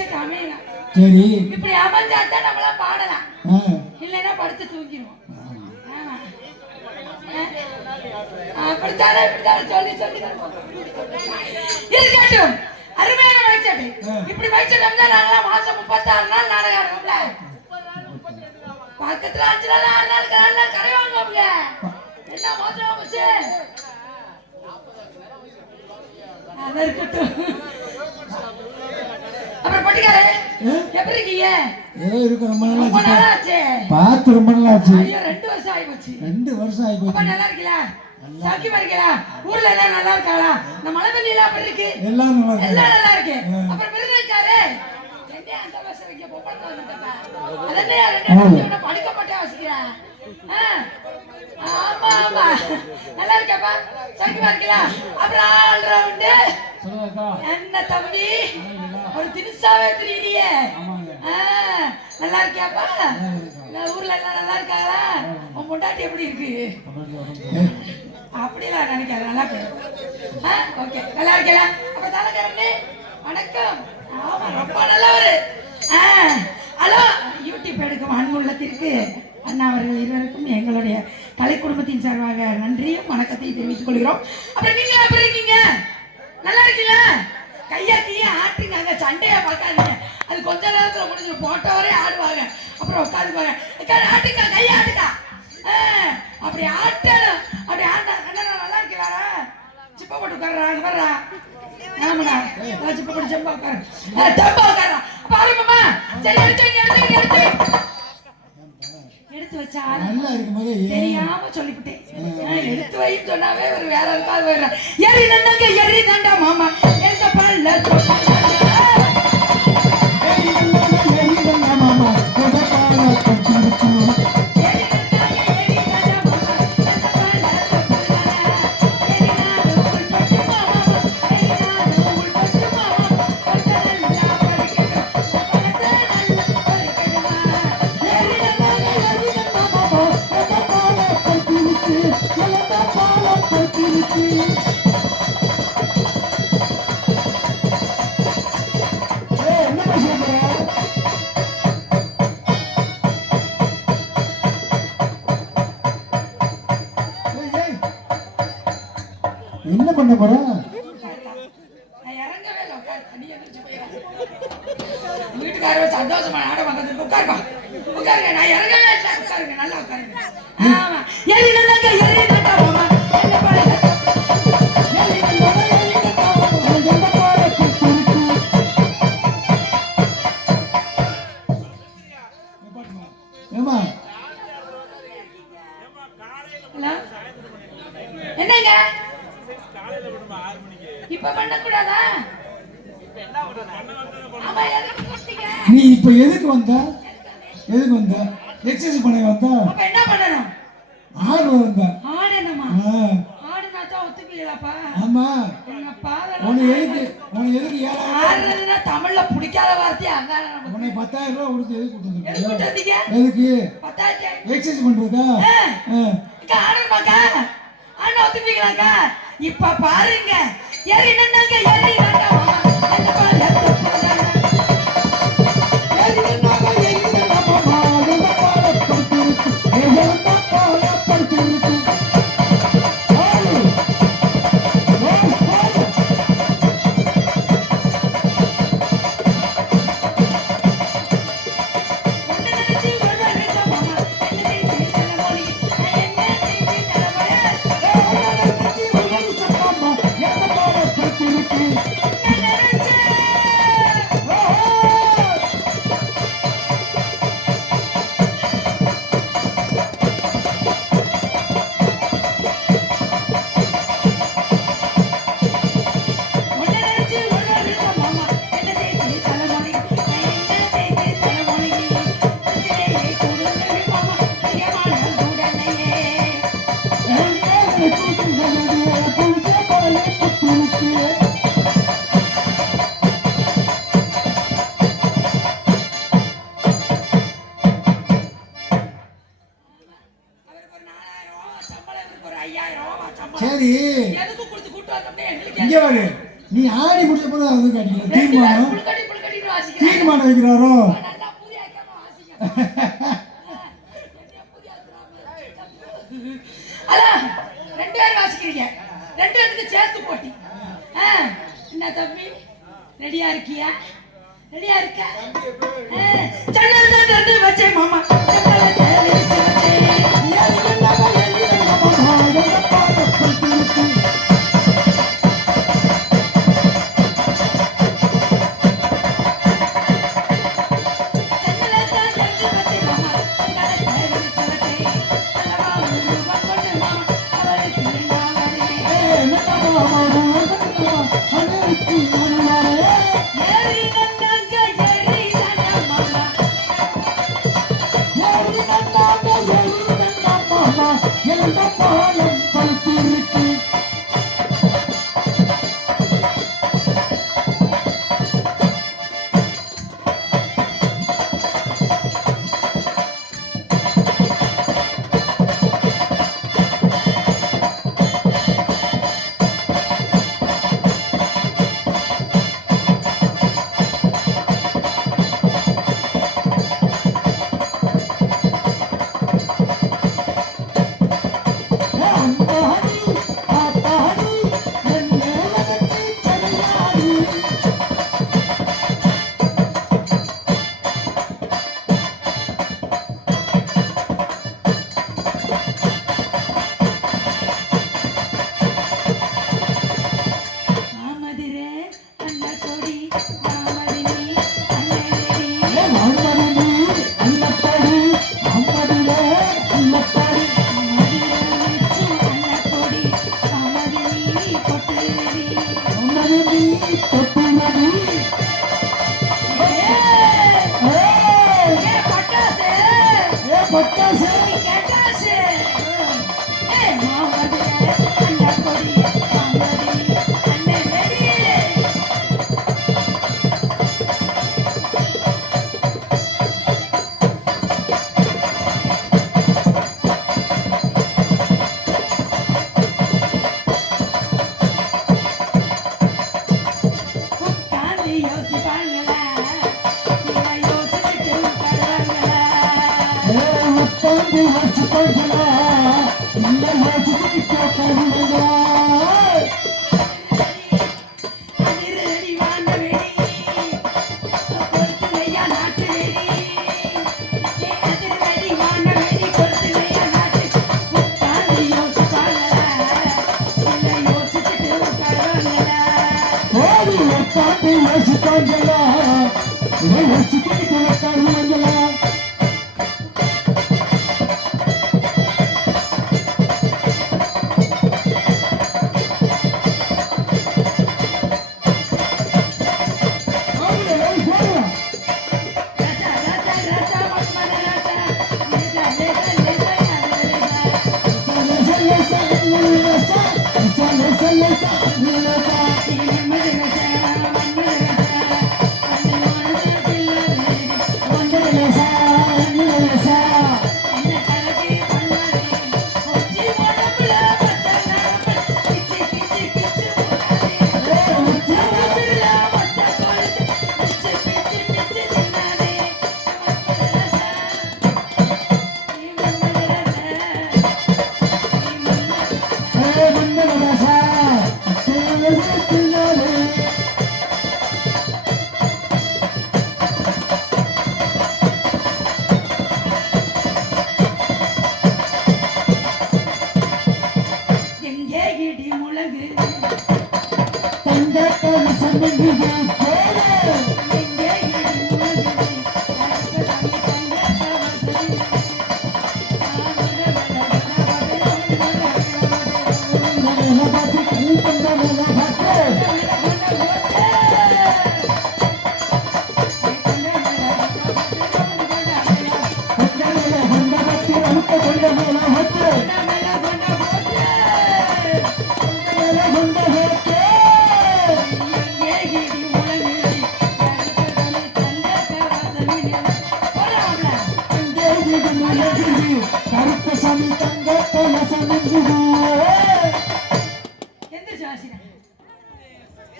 மைசெட் அமையலாம். சரி இப்படி அமைஞ்சாதான் நம்மளா பாடலாம், இல்லைன்னா படுத்து தூங்கிடுவோம். அப்படித்தானே இப்படித்தானே சொல்லி சொல்லி இருக்கட்டும். அருமையான மைசெட். இப்படி மைசெட் அமைஞ்சா நாங்களாம் மாசம் 36 நாள் நாடகம் ஆடுவோம்ல, பக்கத்துல 5 நாள் 6 நாள் கரை வாங்குவோம்ல. என்ன மாசம் ஆச்சு அது இருக்கட்டும். அப்புறம் பட்டிக்காரே எப்படி இருக்கீங்க? ரொம்ப நாள் ஆச்சு பார்த்து, ரொம்ப நாள் ஆச்சு. ஐயோ 2 வருஷம் ஆகி போச்சு. 2 வருஷம் ஆகி போச்சு. நல்லா இருக்கீங்களா? சௌக்கியமா இருக்கீங்களா? ஊர்ல எல்லாம் நல்லா இருக்காங்களா? இந்த மழை தண்ணி எல்லாம் அப்படி இருக்கு? எல்லாம் நல்லா இருக்கு. அப்புறம் விருதுக்காரு என்ன அந்த வருஷம் வைக்க போப்பா வந்துட்டா அதனே 2 வருஷம் படிக்க மாட்டே வசிக்கிறேன். ஆமா ஆமா நல்லா இருக்கேப்பா, சௌக்கியமா இருக்கீங்களா? அப்புறம் ஆல் ரவுண்ட் என்ன தம்பி ஒரு தினுசாவே தெரியலையே. நல்லா இருக்கியாப்பா? ஊர்ல எல்லாம் நல்லா இருக்காங்களா? உன் பொண்டாட்டி எப்படி இருக்கு? அப்படிலாம் நினைக்காது, நல்லா ஓகே நல்லா இருக்கல. அப்ப தலைக்கரண்ணே வணக்கம். ஆமா ரொம்ப நல்லவரு. ஹலோ யூடியூப் எடுக்கும் அன்புள்ளத்திற்கு அண்ணா அவர்கள் இருவருக்கும் எங்களுடைய கலை குடும்பத்தின் சார்பாக நன்றியும் வணக்கத்தையும் தெரிவித்துக் கொள்கிறோம். அப்புறம் நீங்க எப்படி இருக்கீங்க? நல்லா இருக்கீங்களா? கையா கையா ஆட்டுங்க, சண்டையா பார்க்காதீங்க. அது கொஞ்ச நேரத்துல முடிஞ்சு போட்டவரே ஆடுவாங்க, அப்புறம் உட்காந்துக்குவாங்க. ஆட்டுக்கா கையா ஆட்டுக்கா அப்படி ஆட்டணும். அப்படி ஆட்டா நல்லா இருக்கிறாரா? சிப்ப போட்டு உட்கார்றாங்க வர்றா. ஆமாடா சிப்ப போட்டு செம்பா உட்காரு, செம்பா உட்காரா. அப்ப ஆரம்பமா சரி எடுத்து வச்சா நல்லா இருக்கும்போது தெரியாம சொல்லிவிட்டேன். எடுத்து வைன்னு சொன்னாவே ஒரு வேற இருக்காது போயிடுறேன். எரி நன்னாங்க எரி தண்டா மாமா எந்த பல்ல என்ன பண்ண போற? வீட்டுக்காரவே சந்தோஷமா ஆட வந்து உட்காருப்பா உட்காருங்க. நான் இறங்கவே இல்லை, உட்காருங்க நல்லா உட்காருங்க. ஆமா எரி நன்னாங்க எரி தண்டா மாமா என்ன பாரு என்னங்க இப்ப பண்ண கூடாதா? நீ இப்ப எதுக்கு வந்த? எக்ஸசைஸ் பண்ண வந்த? அப்ப என்ன பண்ணணும்? ஆடு வந்த. ஆடணுமா? ஆடுனா தான் ஒத்துப்பீங்களாப்பா? ஆமா. என்ன பாதல உனக்கு எதுக்கு ஆடுறதுன்னா தமிழ்ல பிடிக்காத வார்த்தையா அதானே நமக்கு. உனக்கு 10,000 ரூபாய் கொடுத்து எதுக்கு கொடுத்தீங்க? எதுக்கு? 10,000 எக்ஸசைஸ் பண்றதா? ஆடுமாக்கா ஆனா ஒத்துப்பீங்களாக்கா? இப்ப பாருங்க எரி நன்னாங்க எரி நண்டா மாமா என்ன பாரு சரி இங்க வாரு. நீ ஆடி முடிச்ச போது அது கட்டிக்கல தீர்மானம். வாசிக்க மாட்ட வைக்கிறாரோ? நல்லா புதிய ஐட்டமா வாசிங்க. அதான் 2 பேரும் வாசிக்கிறீங்க, 2 பேருக்கு சேர்த்து போட்டி. என்ன தம்பி, ரெடியா இருக்கியா? ரெடியா இருக்க? சன்னல் வச்சே மாமா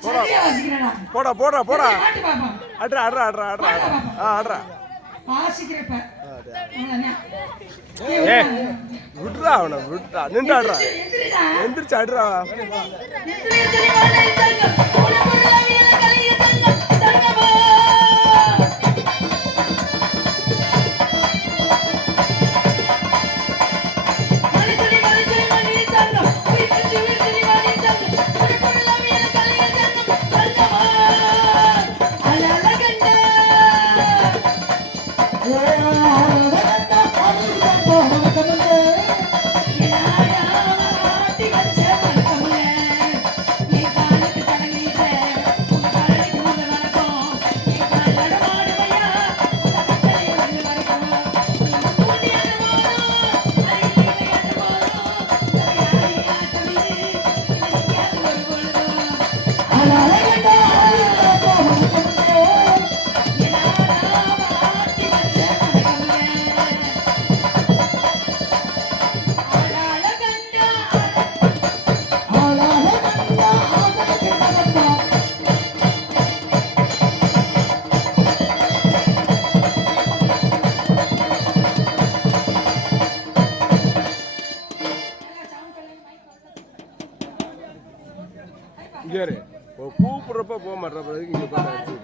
சரியா வாசிக்கிறேனா? போடா போடா போடா பாட்டு பாப்போம். அட்ரா அட்ரா அட்ரா அட்ரா அட்ரா வாசிக்கிறப்ப ஏ விட்றா அவனை விட்றா நின்றாடுறா எந்திரிடா. எந்திரிச்சு ஆடுறா எந்திரி வாடா தங்கம். உலகுலகிய கலிய தங்கம் தங்கமா. இங்கே கூப்பிடுறப்ப போக மாட்டேன் இங்கே உட்காந்து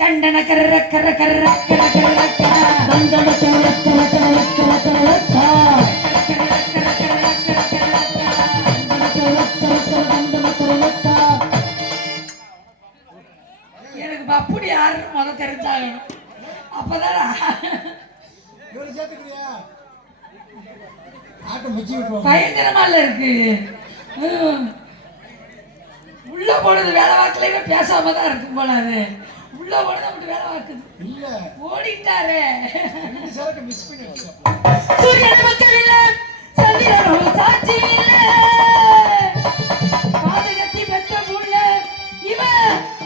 கண்டன கர்ர கர்ர கர்ர கர்ர கர்ர கண்டன கர்ர கர்ர கர்ர கர்ர கர்ர எனக்கு பப்புடி யாருன்னு முத தெரிஞ்சாகணும். அப்பதான் பயங்கரமா இருக்கு. உள்ள போனது வேலை வாக்கல பேசாம தான் இருக்கும் போல. அது உள்ள போனது அப்படி வேலை வாக்குது இல்ல ஓடிட்டாரு. சூரியன் மக்கள் இல்ல சந்திரனோ சாட்சி இல்ல பாதகத்தி பெத்த புள்ள இவ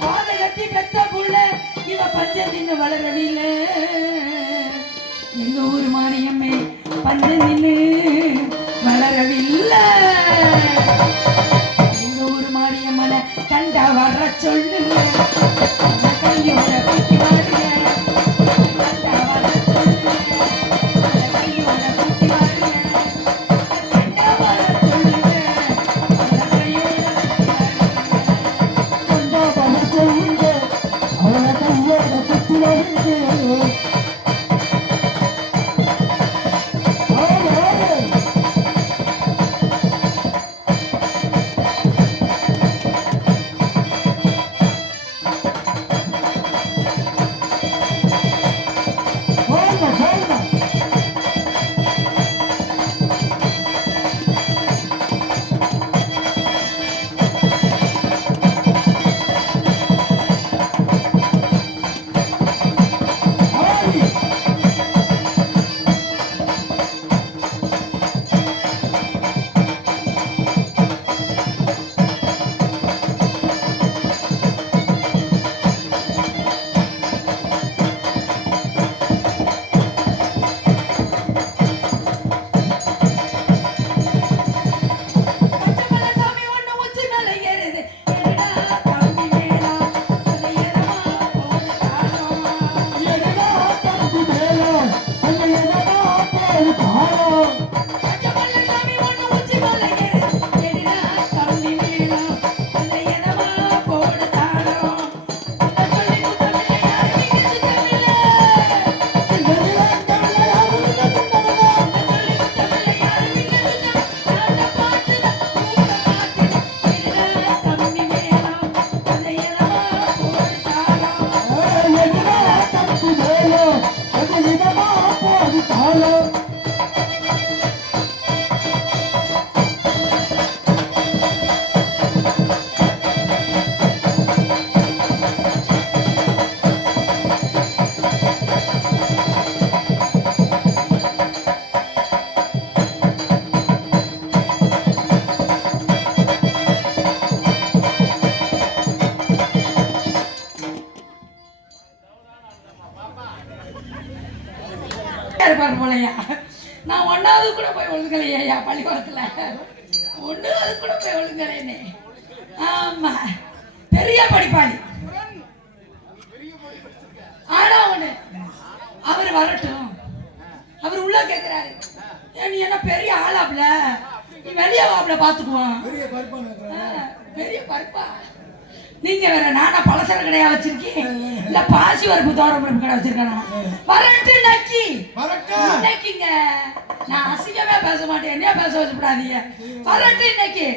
பாதகத்தி பெத்த புள்ள இவ பஞ்சம் நின்று வளரவில்ல. எங்க ஊர் மாரியம்மே பஞ்சம் நின்று வளரவில்லை. கண்டா வர சொல்லு கையோட பூட்டி வாடுங்க. கண்டா வர சொல்லு கையோட பூட்டி வாடுங்க. கண்டா வர சொல்லுங்க கையோட கண்டா வர சொல்லுங்க அவளை கையோட பூட்டி வாடுங்க. இருப்பார் போலையா. நான் ஒன்னாவது கூட போய் ஒழுங்கலையா பள்ளிக்கூடத்துல. ஒன்னாவது கூட போய் ஒழுங்கலைனே. ஆமா பெரிய படிப்பாளி. ஆனா ஒண்ணு, அவர் வரட்டும். அவர் உள்ள கேக்குறாரு, நீ என்ன பெரிய ஆளாப்ல, நீ வெளியே வாப்ல பாத்துக்குவான். பெரிய பருப்பா நீங்க வேற? நானா பலசர கடையா வச்சிருக்கேன், இல்ல பாசி பருப்பு தோரம் கடை வச்சிருக்கேன். வரட்டு நக்கி இன்னைக்குங்க நான் அசிங்கமே பேச மாட்டேன், என்ன பேச வச்சுடாதீங்க. வரட்டு இன்னைக்கு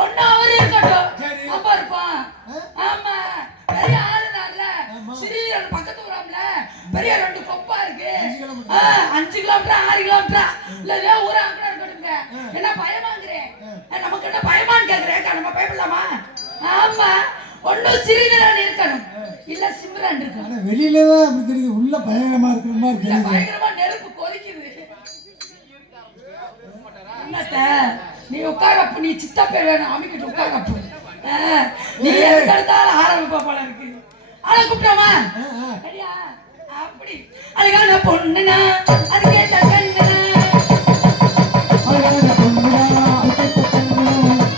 1 hour இருக்கட்டும். அப்ப இருப்பான். ஆமா, பெரிய ஆளுதான்ல, சிறிய பக்கத்து ஊராம்ல, பெரிய 2 கொப்பா இருக்கு. 5 கிலோமீட்டர் 6 கிலோமீட்டர் இல்ல ஊரா கூட இருக்கட்டுங்க. என்ன பயமாங்கிறேன்? நமக்கு என்ன பயமான்னு கேக்குறேன். நம்ம பயப்படலாமா? ஆமா, ஒன்னும் சிறியவரான் இருக்கணும், இல்ல சிம்ரன் இருக்கணும். வெளியிலதான் அப்படி தெரியுது, உள்ள பயங்கரமா இருக்கிற மாதிரி தெரியுது. பயங்கரமா நெருப்பு கொதிக்குது. என்னத்த நீ உட்காரப்பு, நீ சித்தா பேர் வேணும் அமைக்கிட்டு உட்காரப்பு. நீ எதுக்கு எடுத்தாலும் ஆரம்பிப்பா போல இருக்கு. ஆளை கூப்பிட்டாமா? அப்படி அழகான பொண்ணுனா அதுக்கேற்ற கண்ணுனா, அழகான பொண்ணுனா அதுக்கேற்ற கண்ணுனா,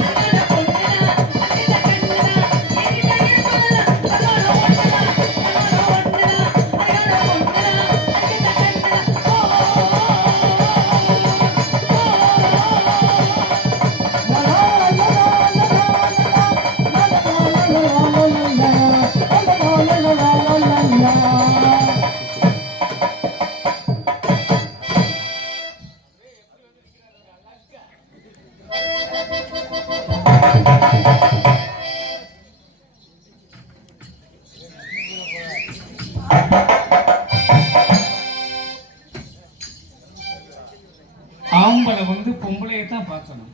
அழகான பொண்ணுனா அதுக்கேற்ற கண்ணுனா, என்கிட்ட இருக்கணும் அழகான பொண்ணுனா, அழகான பொண்ணுனா, அழகான பொண்ணுனா அதுக்கேற்ற கண்ணுனா. ஆம்பளை வந்து பொம்பளையை தான் பார்க்கணும்.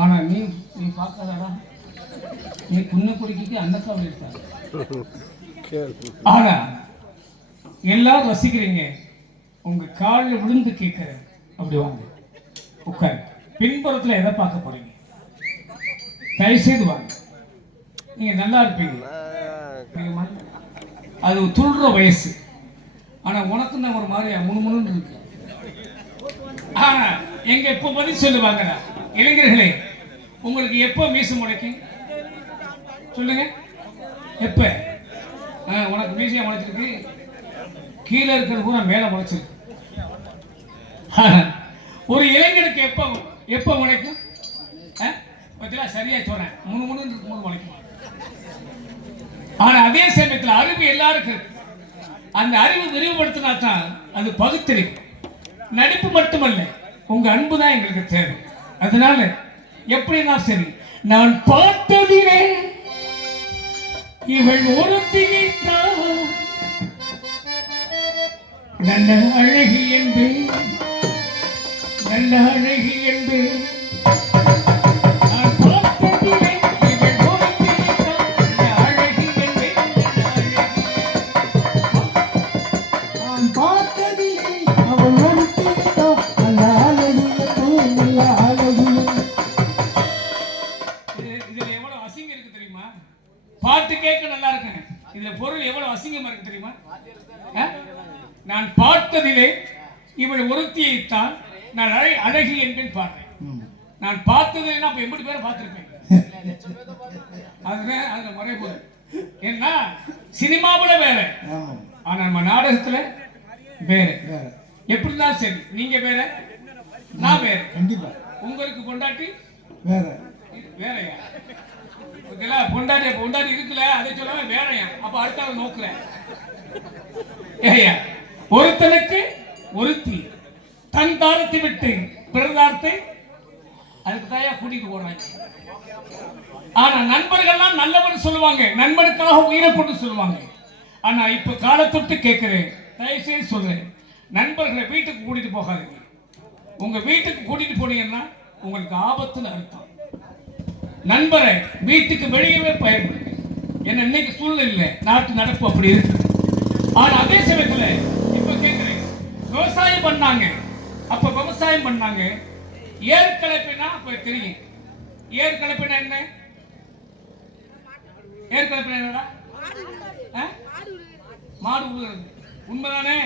ஆனா நீ நீ பார்க்காதடா, நீ புண்ணக்குடிக்கு அன்னக்காவல் எடுத்தாங்க. ஆனா எல்லாரும் ரசிக்கிறீங்க, உங்க காலில் விழுந்து கேட்கிறேன், அப்படி வாங்க உட்காரு. பின்புறத்துல எதை பார்க்க போறீங்க? தயவுசெய்து வாங்க, நீங்க நல்லா இருப்பீங்க. அது துள்ளுற வயசு. ஆனா உனக்கு நான் ஒரு மாதிரி முணுமுணுன்னு இருக்கு. ஆனா எங்க எப்ப பதில் சொல்லுவாங்க, இளைஞர்களே உங்களுக்கு எப்ப மீசை முளைக்கும் சொல்லுங்க? எப்ப? உனக்கு மீசையா முளைச்சிருக்கு, கீழே இருக்கிறது பூரா மேல முளைச்சிருக்கு. ஒரு இளைஞனுக்கு எப்ப எப்ப முளைக்கும்? பத்தியா சரியா சொல்றேன், முணு இருக்கும்போது முளைக்கும். ஆனா அதே சமயத்தில் அறிவு எல்லாருக்கும் இருக்கு. அந்த அறிவு விரிவுபடுத்தினா தான் அது பகுத்தறிவு. நடிப்பு மட்டுமல்ல, உங்க அன்பு தான் எங்களுக்கு தேவை. அதனால எப்படின்னா சரி, நான் பார்த்ததிலே இவள் ஒருத்தியைத்தான் நல்ல அழகி என்று, நல்ல அழகி என்று நான் பார்த்ததிலே இவள் ஒருத்தியைத்தான் நல்ல அழகி என்று, நான் பார்த்ததிலே அவள் ஒருத்தியைத்தான் நல்ல அழகிய நல்ல அழகிய. இதுல எவ்வளவு அசிங்கம் இருக்கு தெரியுமா? பாட்டு கேட்க நல்லா இருக்குங்க, இதுல பொருள் எவ்வளவு அசிங்கமா இருக்கு தெரியுமா? நான் பார்த்ததிலே இவள் ஒருத்தியைத்தான் நான் அழகி என்பேன் பாடுறேன். நான் பார்த்ததில்லைன்னா அப்ப 80 பேரை பார்த்திருப்பேன். அதுல முறை போது ஏன்னா சினிமாவுல வேற, ஆனா நம்ம நாடகத்துல வேற. எப்படிதான் சரி, நீங்க வேற நான் வேற. கண்டிப்பா உங்களுக்கு கொண்டாட்டி வேற வேறையா? பொண்டாட்டி பொண்டாட்டி இருக்குல்ல, அதை சொல்லாம வேறையா? அப்ப அடுத்த நோக்குறேன். ஏயா, ஒருத்தனுக்கு ஒருத்தி தன் தாரத்தை விட்டு பிறதாரத்தை அதுக்கு தாயா கூட்டிட்டு போறாங்க. ஆனா நண்பர்கள்லாம் நல்லவன் சொல்லுவாங்க, நண்பனுக்காக உயிரை கொண்டு சொல்லுவாங்க. ஆனா இப்ப காலத்தொட்டு கேட்கிறேன், தயவுசெய்து சொல்றேன், நண்பர்களை வீட்டுக்கு கூட்டிட்டு போகாதீங்க. உங்க வீட்டுக்கு கூட்டிட்டு போனீங்கன்னா உங்களுக்கு ஆபத்துன்னு அர்த்தம். நண்பரை வீட்டுக்கு வெளியவே பயன்படுது. என்ன இன்னைக்கு சூழ்நிலை நாட்டு நடப்பு அப்படி இருக்கு. ஆனா அதே சமயத்துல இப்ப கேட்கிறேன், விவசாயம் பண்ணாங்க, அப்ப விவசாயம் பண்ணாங்க. ஏற்கலப்பினா அப்ப தெரியும். ஏற்கலப்பினா என்ன? ஏற்கலப்பினா என்னடா? மாடு உழுகிறது. உண்மைதானே?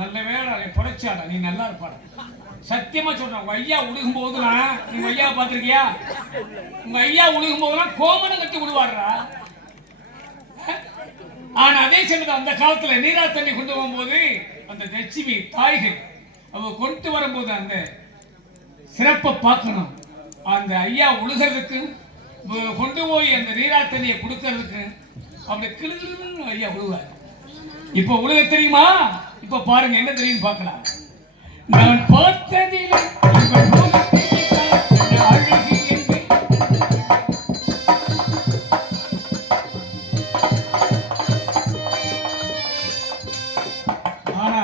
நல்ல வேலை புடைச்சாடா, நீ நல்லா இருப்பாடா. சத்தியமா சொல்றேன், உங்க ஐயா உழுகும் போதுலாம் உங்க ஐயா பாத்திருக்கியா? உங்க ஐயா உழுகும் போதெல்லாம் கோமணம் கட்டி விழுவாடுறா. ஆனா அதே சமயத்தில் அந்த காலத்துல நீரா தண்ணி கொண்டு போகும்போது அந்த லட்சுமி தாய்கள் அவங்க கொண்டு வரும்போது அந்த சிறப்பை பார்க்கணும். அந்த ஐயா உழுகிறதுக்கு கொண்டு போய் அந்த நீரா தண்ணியை கொடுக்கறதுக்கு அப்படி கிளுகிளுன்னு ஐயா உழுவார். இப்ப உழுக தெரியுமா? இப்ப பாருங்க என்ன தெரியும் பார்க்கலாம். நான் பார்த்ததில் ஆனா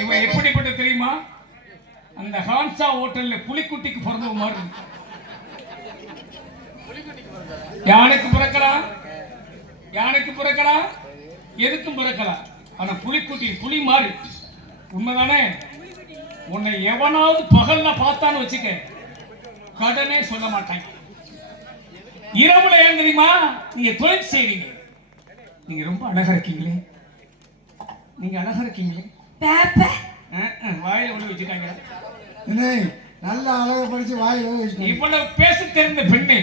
இவன் எப்படிப்பட்ட தெரியுமா? அந்த ஹான்சா ஹோட்டல்ல புலிக்குட்டிக்கு பிறந்த மாதிரி. யானைக்கு பிறக்கலாம், யானைக்கு பிறக்கலாம், எதுக்கும் பிறக்கலாம். ஆனா புலிக்குட்டி புலி மாறி. உண்மைதானே? உன்னை எவனாவது பகல்ல பார்த்தான்னு வச்சுக்க, கடனே சொல்ல மாட்டாங்க. இரவுல ஏன் தெரியுமா? நீங்க தொழில் செய்றீங்க. நீங்க ரொம்ப அழகா இருக்கீங்களே, நீங்க அழகா இருக்கீங்களே. வாயில கொண்டு வச்சுட்டாங்க. நல்ல அழகா படிச்சு வாயில வச்சு இவ்வளவு பேச தெரிந்த பெண்ணே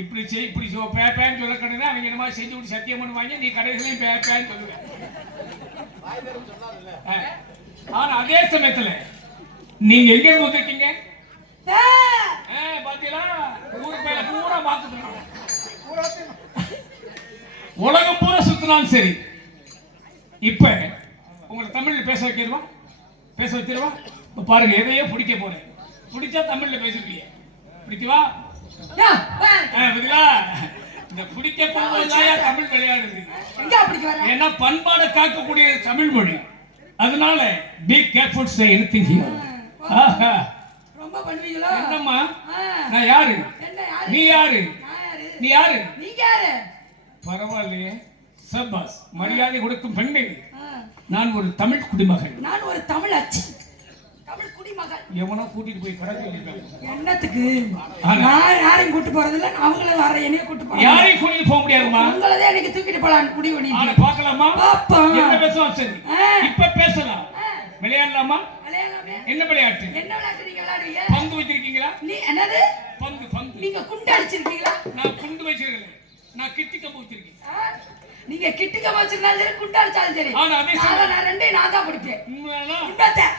இப்படி செய் இப்படி பேப்பேன்னு சொல்ல கடனை அவங்க என்னமா செஞ்சு விட்டு சத்தியம் பண்ணுவாங்க. நீ கடைசிலையும் பேப்பேன்னு சொல்லுவேன். ஆனா அதே சமயத்துல நீங்க எங்க இருந்து வந்திருக்கீங்க? பாத்தீங்களா? ஊரு பேர பூரா பாத்துட்டு உலகம் பூரா சுத்தினாலும் சரி. இப்ப உங்களை தமிழ்ல பேச வைக்கிறவா, பேச வச்சிருவா. பாருங்க, எதையோ பிடிக்க போறேன். பிடிச்சா தமிழ்ல பேசுவீங்க. பிடிக்கவா? இந்த பிடிக்க போவதாயா தமிழ் விளையாடுது. ஏன்னா பண்பாடை காக்கக்கூடிய தமிழ் மொழி. அதனால be careful say anything here. ரொம்ப பண்ணுவீங்களா? என்னம்மா நான் யாரு? நீ யாரு? நீ யாரு? நீங்க யாரு? பரவாயில்லையே, சபாஸ். மரியாதை கொடுக்கும் பெண்ணே, நான் ஒரு தமிழ் குடிமகன். நான் ஒரு தமிழ் அச்சி, தமிழ் குடிமகன். எவனோ கூட்டிட்டு போய் கடை சொல்லிருக்காங்க. என்னத்துக்கு? நான் யாரையும் கூட்டு போறது இல்ல, அவங்கள வர என்னைய கூட்டு போறாங்க. யாரையும் கூட்டிட்டு போக முடியாதுமா. உங்களதே எனக்கு தூக்கிட்டு போலாம் குடி பண்ணி. ஆனா பார்க்கலாமா? பாப்போம். என்ன பேசலாம்? சரி, இப்ப பேசலாம். விளையாடலாமா? விளையாடலாமே. என்ன விளையாட்டு? என்ன விளையாட்டு நீங்க விளையாடுவீங்க? பந்து வச்சிருக்கீங்களா? நீ என்னது? பந்து. பந்து. நீங்க குண்டு அடிச்சிருக்கீங்களா? நான் குண்டு வச்சிருக்கேன். நான் கிட்டி கம்பு வச்சிருக்கேன். நீங்க கிட்டுக்க வச்சிருந்தாலும் சரி, குண்டு அடிச்சாலும் சரி. ஆனா அதே நான் ரெண்டையும் நான் தான் பிடிப்பேன். உண்மையானா?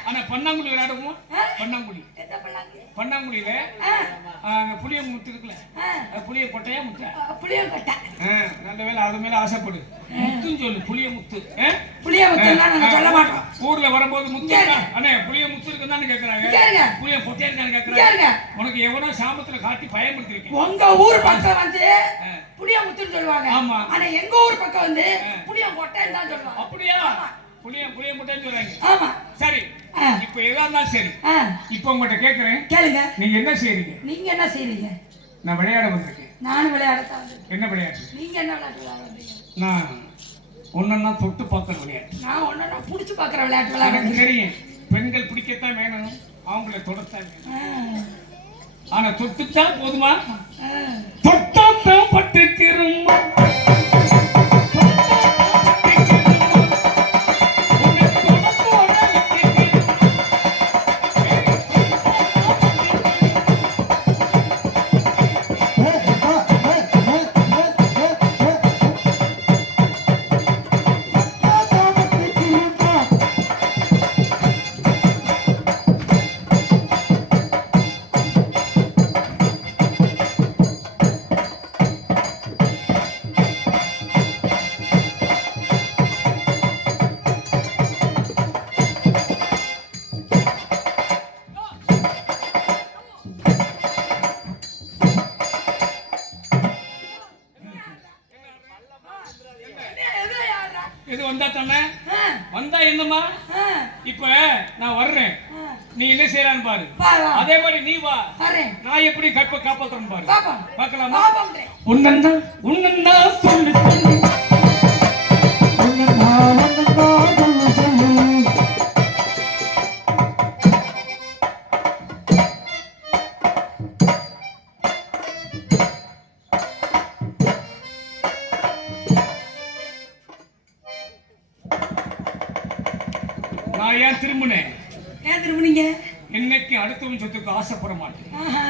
ஆனா பன்னாங்குழி விளையாடுவோம். பன்னாங்குழி. என்ன பண்ணாங்க? பன்னாங்குழியில புளிய முத்து இருக்குல்ல, புளிய கொட்டையா முட்டை? புளிய கொட்டை. நல்ல வேலை, அது மேல ஆசைப்படு. முத்துன்னு சொல்லு, புளிய முத்து. புளிய முத்துலாம் நாங்க சொல்ல மாட்டோம். ஊர்ல வரும்போது முத்து அண்ணே புளிய முத்து இருக்குன்னு கேக்குறாங்க. புளிய கொட்டையா இருக்கான்னு கேக்குறாங்க. உனக்கு எவனோ சாமத்துல காட்டி பயமுறுத்திருக்கேன். உங்க ஊர் பக்கம் வந்து புளிய முத்துன்னு சொல்லுவாங்க. ஆமா. ஆனா எங்க ஊர் பக்கம் வந்து புளிய கொட்டைன்னு தான் சொல்லுவாங்க. அப்படியா? புளிய புளிய முட்டைன்னு சொல்றாங்க. ஆமா. சரி, இப்ப எதா இருந்தாலும் சரி. இப்ப உங்ககிட்ட கேக்குறேன், கேளுங்க. நீங்க என்ன செய்றீங்க? நீங்க என்ன செய்றீங்க? நான் விளையாட வந்திருக்கேன். நானும் விளையாடத்தான் வந்திருக்கேன். என்ன விளையாட்டு? நீங்க என்ன விளையாட்டு விளையாடுறீங்க? நான் ஒன்னா தொட்டு பார்க்கிற விளையாட்டு. நான் ஒன்னா புடிச்சு பார்க்கிற விளையாட்டு விளையாடுறேன். எனக்கு தெரியும், பெண்கள் பிடிக்கத்தான் வேணும், அவங்கள தொடத்தான் வேணும். ஆனா தொட்டுச்சா போதுமா? தொட்டாத்தான் பட்டு திரும்ப. இது வந்தா தானே? வந்தா என்னமா? இப்ப நான் வர்றேன், நீ என்ன செய்யறான்னு பாரு. அதே மாதிரி நீ வா, நான் எப்படி காப்பாத்துறேன்னு பாரு. பார்க்கலாமா? உன்னன்னா உன்னன்னா சொல்லு சொல்லு. நான் ஏன் திரும்பினேன்? என்னைக்கு அடுத்தவன் சொத்துக்கு ஆசைப்பட மாட்டேன். ஆஹா.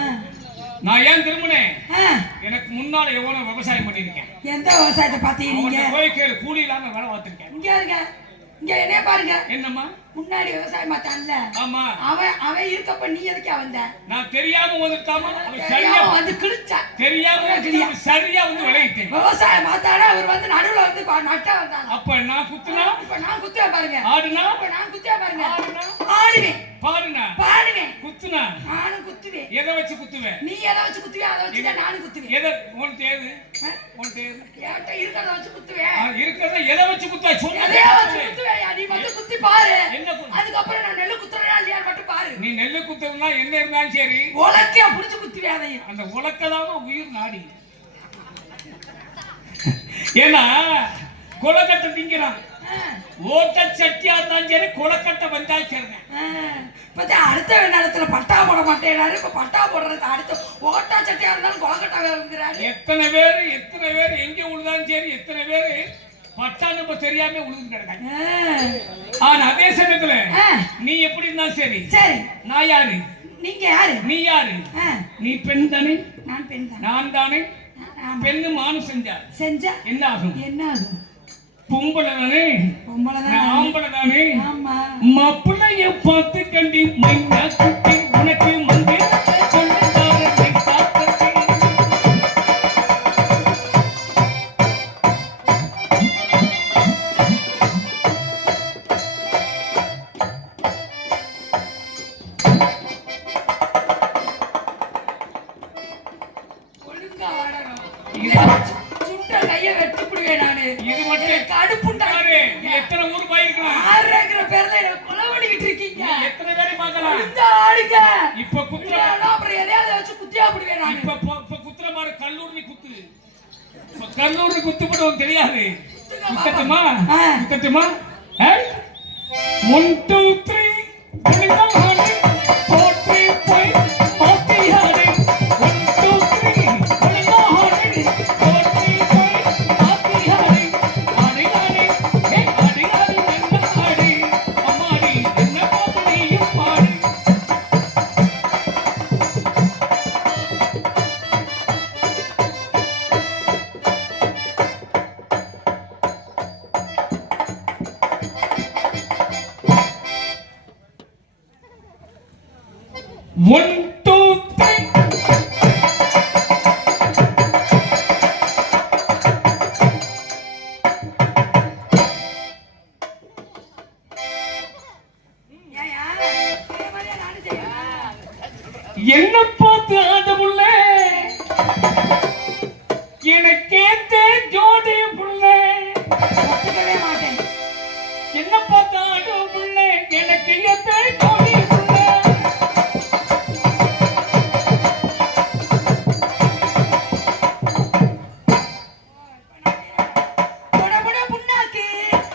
நான் ஏன் திரும்பினேன்? ஆ. எனக்கு முன்னால எவ்வளவு விவசாயம் பண்ணிருக்கேன். எந்த விவசாயத்தை பார்த்தீங்க நீங்க? அவன்கிட்ட போய் கேளு, கூலி இல்லாம வேலை பார்த்திருக்கேன். இங்க இருங்க, இங்க என்னைய பாருங்க. என்னம்மா? முன்னாடி விவசாயம் பார்த்தான்ல, ஆமா. அவன் இருக்கப்ப நீ எதுக்கா வந்த? நான் தெரியாம வந்துட்டாமா, அவன் சரியா தெரியாம வந்து கிழிச்சா. தெரியாம வந்து சரியா வந்து விளையிட்டேன். விவசாயம் பார்த்தாடா அவர் வந்து நடுவுல வந்து நட்டா வந்தாங்க. அப்ப நான் குத்துனா, இப்ப நான் குத்துவேன் பாருங்க. ஆடுனா, இப்ப நான் குத்துவேன் பாருங்க. ஆடுனா, ஆடுவேன், பாடுனா, பாடுவேன், குத்துனா, நானும் குத்துவேன். எதை வச்சு குத்துவேன்? நீ எதை வச்சு குத்துவே அதை வச்சுதான் நானும் குத்துவேன். எதை உனக்கு தேது? உனக்கு தேது? என்கிட்ட இருக்கிறத வச்சு குத்துவேன். இருக்கிறத எதை வச்சு குத்துவ? எதையோ வச்சு குத்துவேன். நீ மட்டும் குத்தி பாரு. என்ன? அதுக்கப்புறம் நான் நெல்லு குத்துறேனா இல்லையா மட்டும் பாரு. நீ நெல்லு குத்துறதுனா என்ன இருந்தாலும் சரி, உலக்கைய புடிச்சு குத்துவேன். அதையும் அந்த உலக்கதாம உயிர் நாடி. ஏன்னா கொலக்கட்டை திங்கிறான். ஓட்ட சட்டியா இருந்தாலும் சரி, கொலக்கட்டை வந்தாலும் சரி. இப்ப அடுத்த நேரத்துல பட்டா போட மாட்டேனாரு. இப்ப பட்டா போடுறது அடுத்த ஓட்டா சட்டியா இருந்தாலும் கொலக்கட்டா வேணுங்கிறாரு. எத்தனை பேர் எங்க உழுதாலும் சரி, எத்தனை பேர் பட்டான்னு இப்ப தெரியாம உழுது கிடக்காங்க. ஆனா அதே சமயத்துல நீ எப்படி இருந்தாலும் சரி, சரி நான் யாரு? நீங்க யாரு? நீ யாரு? நீ பெண் தானே, நான் பெண் தான். நான் தானே. பெண்ணு மானு செஞ்சா என்ன ஆகும்? என்ன ஆகும்? பொம்பளை தானே, பொம்பளை தான். ஆம்பளை தானே. ஆமா. மாப்பிள்ளைய பார்த்து கண்டி மைனா குட்டி உனக்கு மந்தி எத்தனை ஊர் போயிருக்கோம். ஆறுங்கிற பேர்ல கொலவடிக்கிட்டு இருக்கீங்க. எத்தனை பேரை பார்க்கலாம். இந்த ஆடுங்க இப்ப குத்துற அப்புறம் எதையாவது வச்சு குத்தியா போடுவேன் நான். இப்ப குத்துற மாதிரி கல்லூரி குத்து. இப்ப கல்லூரி குத்து போடுவோம் தெரியாது. குத்தட்டுமா? குத்தட்டுமா? 1 2 3 4 3 5 மாத்தியாரே 1 2 3 4 3 5 மாத்தியாரே ஆடி ஆடி ஏ ஆடி ஆடி நல்ல ஆடி அம்மாடி என்ன பாடியும் பாடி. One, two, three. என்ன பார்த்து ஆடமுள்ள எனக்கேத்த ஜோடி புள்ள. ஒத்துக்கவே மாட்டேன். என்ன பார்த்து ஆடமுள்ள எனக்கு ஏத்த ஜோடி புள்ள. போட போட புண்ணாக்கு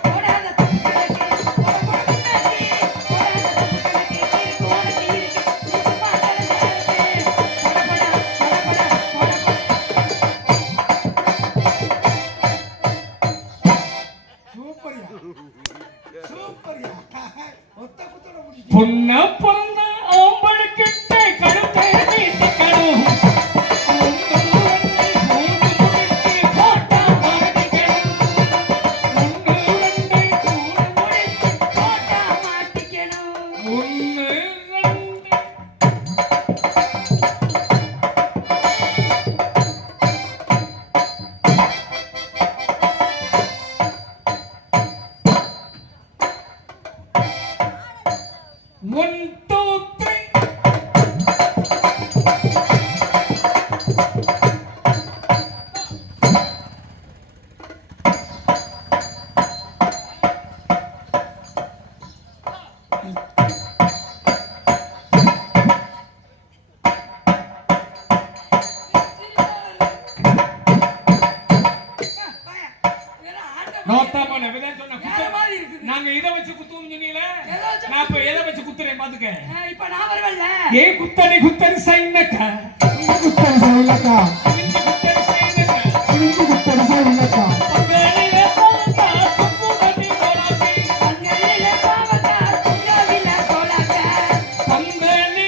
போடாத புண்ணாக்கு போட போட புண்ணாக்கு போடாத புண்ணாக்கு இருக்கு உனக்கு இருக்கு சும்மா தரதே போட போட சூப்பர்யா ஒத்த குத்தல முடியும். பொண்ணா பிறந்த ஆம்பளுக்கிட்ட கழுத்தை நீட்டி கடும் போட்டா மாட்டிக்கணும். One, two, three. நோத்தாம விதான் சொன்ன வேற மாதிரி இருக்குது. நாங்க இதை வச்சு குத்துவோம் சொன்னீங்களே, எதை வச்சு நான் இப்ப எதை வச்சு குத்துறேன் பாத்துக்க. இப்ப நான் வருவல்ல. ஏ குத்தடி குத்தடி சைனக்கா குத்தல் செய்யலக்கா இந்த குத்தடி சைனக்கா குத்தல் செய்யலக்கா பங்கலிலே போகா குக்குடி போலாசி பங்கலிலே பாவதா துங்கவில கோலக்க பங்கலிலே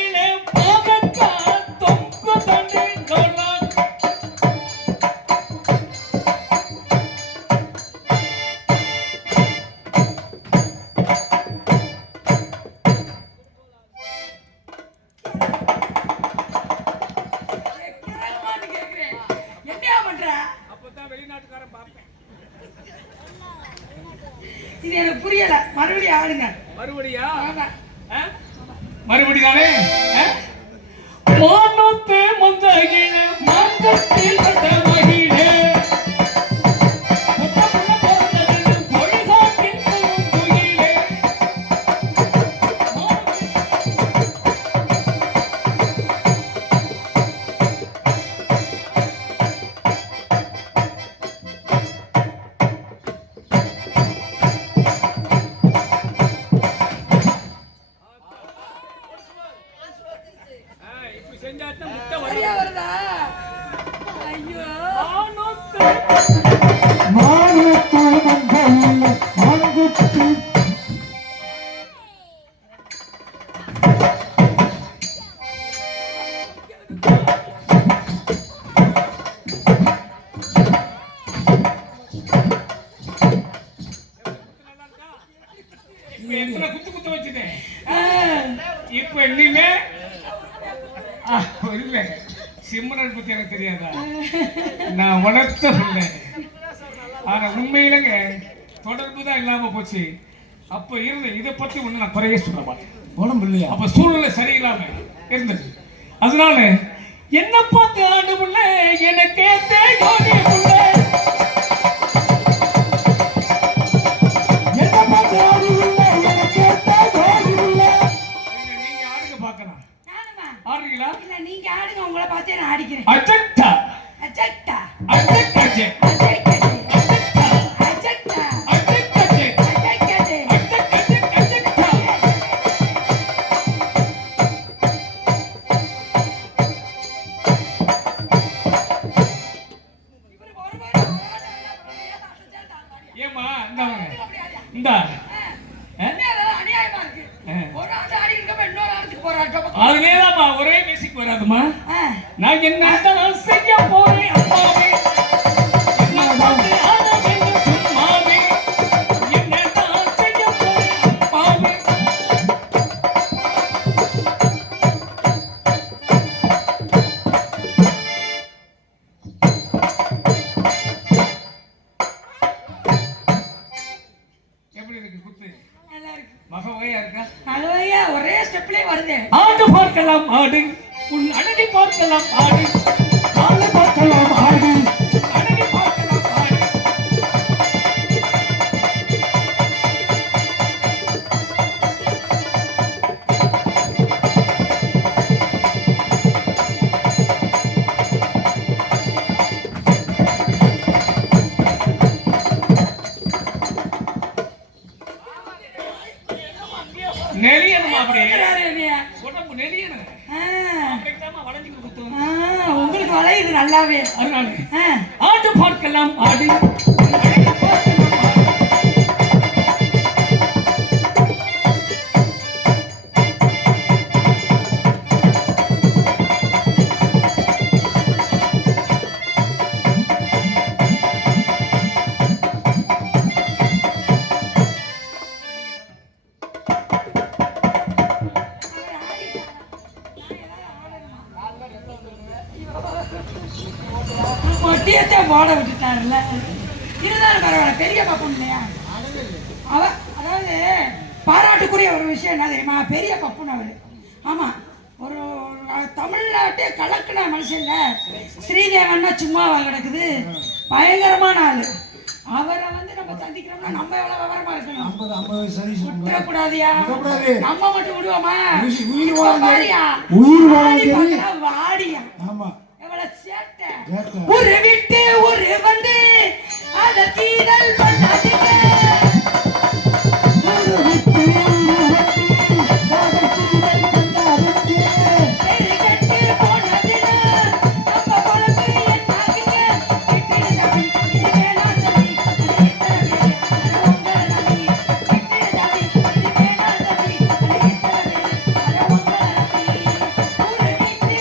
இது எனக்கு புரியல. மறுபடியும் ஆடுங்க. மறுபடியா? ஆமா. மறுபடிதானே? மானோத்து மந்தையில மாங்கத்தில் வந்த மகிழே முத்தமுள்ள பிறந்தது பொழிகாட்டில் குயிலே இப்படி செஞ்சாதான் முட்டை சரியா வருதா? ஐயோ. மானத்தால் மங்கையில் மாங்குத்தில் இப்ப எத்தனை குத்து வச்சுட்டேன். ஆ. இப்ப இனிமே இல்ல சிம்மரன் பத்தி எனக்கு தெரியாதா? நான் வளர்த்த பிள்ளை. ஆனா உண்மையிலங்க தொடர்பு தான் இல்லாம போச்சு. அப்ப இருந்த இதை பத்தி ஒண்ணு நான் குறைய சொல்ல மாட்டேன். உடம்பு இல்லையா? அப்ப சூழ்நிலை சரியில்லாம இருந்தது. அதனால என்ன பார்த்து ஆண்டு புள்ள எனக்கே தேடி புள்ள என்ன பார்த்து ஆடி உள்ள எனக்கு தேடி உள்ள நீங்க ஆடுங்க பார்க்கலாம். நானுமா? ஆடுறீங்களா? இல்ல, நீங்க ஆடுங்க. உங்களை பார்த்தே நான் ஆடிக்கிறேன். அச்சட்டா அச்சட்டா. அச்சட்டாச்சே அச்சட்டா. அச்சட்டா அச்சட்டா. அச்சட்டாச்சே அச்சட்டா. அச்சட்டாச்சே அச்சட்டா இவரு ஒரு வாரம் ஏமா இந்தா என்ன அதெல்லாம் அநியாயமா இருக்கு. ஒரு ஆண்டு ஆடி இருக்கப்ப இன்னொரு ஆண்டுக்கு போராட்டம். அதுலேதாம்மா ஒரே மியூசிக் வராதுமா. ஆ. நான் என்ன செய்ய போறேன் அம்மாவே என்ன பார்த்து ஆட வேண்டும் சும்மாவே என்னதான் செய்ய போறேன் அம்மாவே எப்படி இருக்கு குத்து? நல்லா இருக்கு. மகவையா இருக்கா? அழகையா ஒரே ஸ்டெப்லயே வருது. ஆடு பார்க்கலாம் ஆடு உன் அழகை பார்க்கலாம் ஆடு ஆளை பார்க்கலாம் ஆடி அழகை பார்க்கலாம் ஆடு நெறியணுமா அப்படியே இருக்கிறாரு என்னைய. உடம்பு நெறியணும். ஆ. அப்படித்தாம்மா வளைஞ்சுக்கிட்டு குத்தும். ஆ, உங்களுக்கு வளையுது நல்லாவே. அதனால ஆ. ஆடு பார்க்கலாம் ஆடு உன் அழகை பார்க்கலாம் ஆடு மொட்டியத்தை போட விட்டுட்டாருல்ல. இருந்தாலும் பரவாயில்ல. பெரிய பப்பன் இல்லையா அவ? அதாவது பாராட்டுக்குரிய ஒரு விஷயம் என்ன தெரியுமா? பெரிய பப்புன்னு அவரு. ஆமா, ஒரு தமிழ்நாட்டே கலக்கின மனுஷன்ல. ஸ்ரீதேவன்னா சும்மாவா கிடக்குது? பயங்கரமான ஆளு. அவரை வந்து நம்ம சந்திக்கிறோம்னா நம்ம எவ்வளவு விவரமா இருக்கணும். 50 சரி விட்டுறக்கூடாதியா? விடக்கூடாது. நம்ம மட்டும் விடுவோமா? உயிர் இப்ப வாழ்ந்தது. வாடியா. உயிர் வாடி வாழ்ந்தது. பார்த்தா வாடியா. ஆமா எவ்வளவு சேட்டை. சேட்டை. ஒரு விட்டு ஒரு வந்து அத கீழல் பண்ணாதீங்க. ஒரு விட்டு பெரு கட்டு போனதுன்னா நம்ம குழம்பு என்னாகுங்க? விட்டுடு தம்பி, இது வேணாம் தம்பி, அது எத்தனை பேரு, அது உங்களை நம்பி. விட்டுடு தம்பி, இது வேணாம் தம்பி, அது எத்தனை பேரு, அது உங்களை நம்பி. ஒரு விட்டு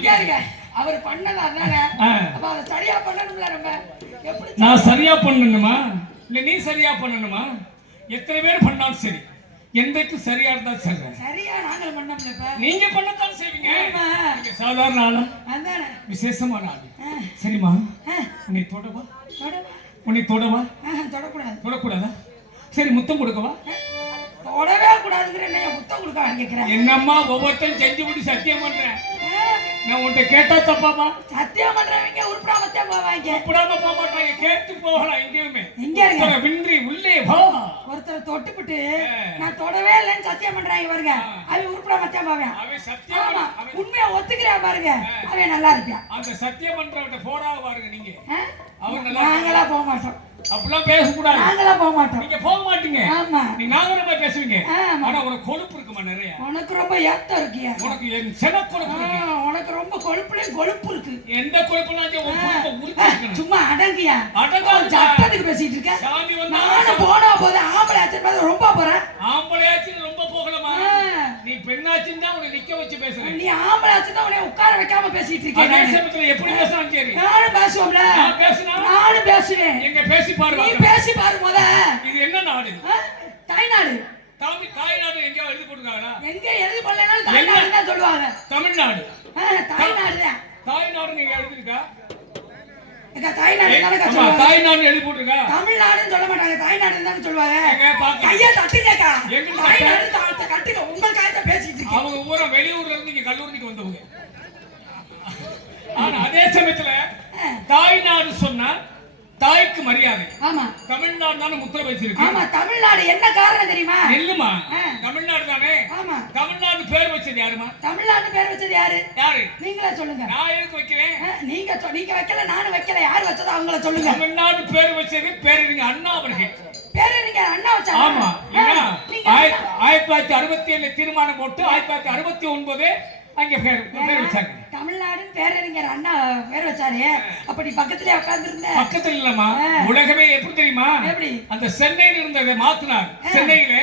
இங்க இருங்க. அவர் பண்ணது அதானே? ஆ. அப்ப அதை சரியா பண்ணணும்ல நம்ம. எப்படி நான் சரியா பண்ணணுமா இல்ல நீ சரியா பண்ணணுமா? எத்தனை பேர் பண்ணாலும் சரி எந்தைக்கு சரியா இருந்தா சரி. சரியா நாங்கள் பண்ணோம்ல இப்ப. நீங்க பண்ணத்தான் செய்வீங்க. ஆமா. நீங்க சாதாரண ஆளா அதானே? விசேஷமான ஆளு. சரிம்மா உன்னை தொடவா? தொடவா? உன்னை தொடவா? தொடக்கூடாது. தொடக்கூடாதா? சரி முத்தம் கொடுக்கவா? தொடவே கூடாதுங்கிற என்ன முத்தம் கொடுக்க கேட்கிறேன். என்னம்மா ஒவ்வொருத்தரும் செஞ்சு முடி சத்தியம் பண்றேன். நான் உன்கிட்ட கேட்டா தப்பாமா? சத்தியம் பண்றவங்க உருப்படாமத்தே போவாங்க. உருப்படாம போக மாட்டாங்க. கேட்டு போகலாம் எங்கேயுமே. எங்க இருங்க? வின்றி உள்ளே வா. ஒருத்தர் தொட்டுப்பிட்டு நான் தொடவே இல்லைன்னு சத்தியம் பண்றாங்க பாருங்க. அவன் உருப்படாமத்தே போவேன். அவன் சத்தியம் உண்மையா ஒத்துக்கிறா பாருங்க. அவன் நல்லா இருப்பான். அந்த சத்தியம் பண்றவங்க போறா பாருங்க நீங்க. அவன் நல்லா. நாங்களா போக மாட்டோம். அப்படிலாம் பேசக்கூடாது. நாங்களா போக மாட்டோம். நீங்க போக மாட்டீங்க. ஆமா. நீ நாகரமா பேசுவீங்க. ஆமா. ஆனா உனக்கு கொழுப்பு இருக்குமா நிறைய? உனக்கு ரொம்ப ஏத்தம் இருக்கியா? உனக்கு சென கொழுப்பு இருக்கு. உனக்கு ரொம்ப கொழுப்புலயும் கொழுப்பு இருக்கு. எந்த கொழுப்புலாம் இங்க உன் கொழுப்பை உருக்கிக்கணும். சும்மா அடங்கியா? அடங்காது. சட்டத்துக்கு பேசிட்டு இருக்க. சாமி வந்து நானும் போனா போது ஆம்பளை ஆச்சு ரொம்ப போறேன். ஆம்பளையாச்சு ரொம்ப போகலமா? நீ பெண்ணாச்சுன்னு தான் உன்னை நிக்க வச்சு பேசுறேன். நீ ஆம்பளை ஆச்சு தான் உன்னை உட்கார வைக்காம பேசிட்டு இருக்க. அதே சமயத்துல எப்படி பேசலாம் சரி? நானும் பேசுவோம்ல. நான் பேசினா? நானும் பேசுவேன். எங்க பேசி பாரு. நீ பேசி பாரு முத. இது என்ன நாடு? தாய்நாடு. தாய்நாடு எங்க எழுதி போட்டுருக்காங்களா? எங்க எழுதி போடலனாலும் தாய்நாடு தான் சொல்லுவாங்க. தமிழ்நாடு. தாய்நாடு தான். தாய்நாடு நீங்க எழுதிருக்கா? எங்க தாய்நாடு தானே சொல்லுவாங்க. தாய்நாடு எழுதி போட்டுருக்கா? தமிழ்நாடுன்னு சொல்ல மாட்டாங்க. தாய்நாடு தான் சொல்லுவாங்க. எங்க பாக்க. கைய தட்டுங்கக்கா. எங்க தாய்நாடு தாத்த கட்டுங்க. உங்க காயத்தை பேசிட்டு இருக்கீங்க. அவங்க ஊர வெளியூர்ல இருந்து இங்க கல்லூரிக்கு வந்தவங்க. ஆனா அதே சமயத்துல தாய்நாடு சொன்னா தாய்க்கு மரியாதை. ஆமா. தமிழ்நாடு தானே முத்திரை வச்சிருக்கு. ஆமா. தமிழ்நாடு என்ன காரணம் தெரியுமா? இல்லம்மா. தமிழ்நாடு தானே. ஆமா. தமிழ்நாடு பேர் வச்சது யாருமா? தமிழ்நாடு பேர் வச்சது யாரு? யாரு? நீங்களே சொல்லுங்க. நான் எதுக்கு வைக்கிறேன்? நீங்க வைக்கல, நானும் வைக்கல. யார் வச்சதோ அவங்கள சொல்லுங்க. தமிழ்நாடு பேர் வச்சது பேரறிஞர் அண்ணா அவர்கள். பேரறிஞர் அண்ணா வச்சாங்க. ஆமா. 1967 தீர்மானம் போட்டு 1969 அங்க பேர் வச்சாங்க. தமிழ்நாடு பேரறிஞர் அண்ணா பேர் வச்சாரு. அப்படி பக்கத்துலயே உட்கார்ந்திருந்த. பக்கத்துல இல்லம்மா. உலகமே எப்படி தெரியுமா? எப்படி? அந்த சென்னையில இருந்ததை மாத்தினார். சென்னையில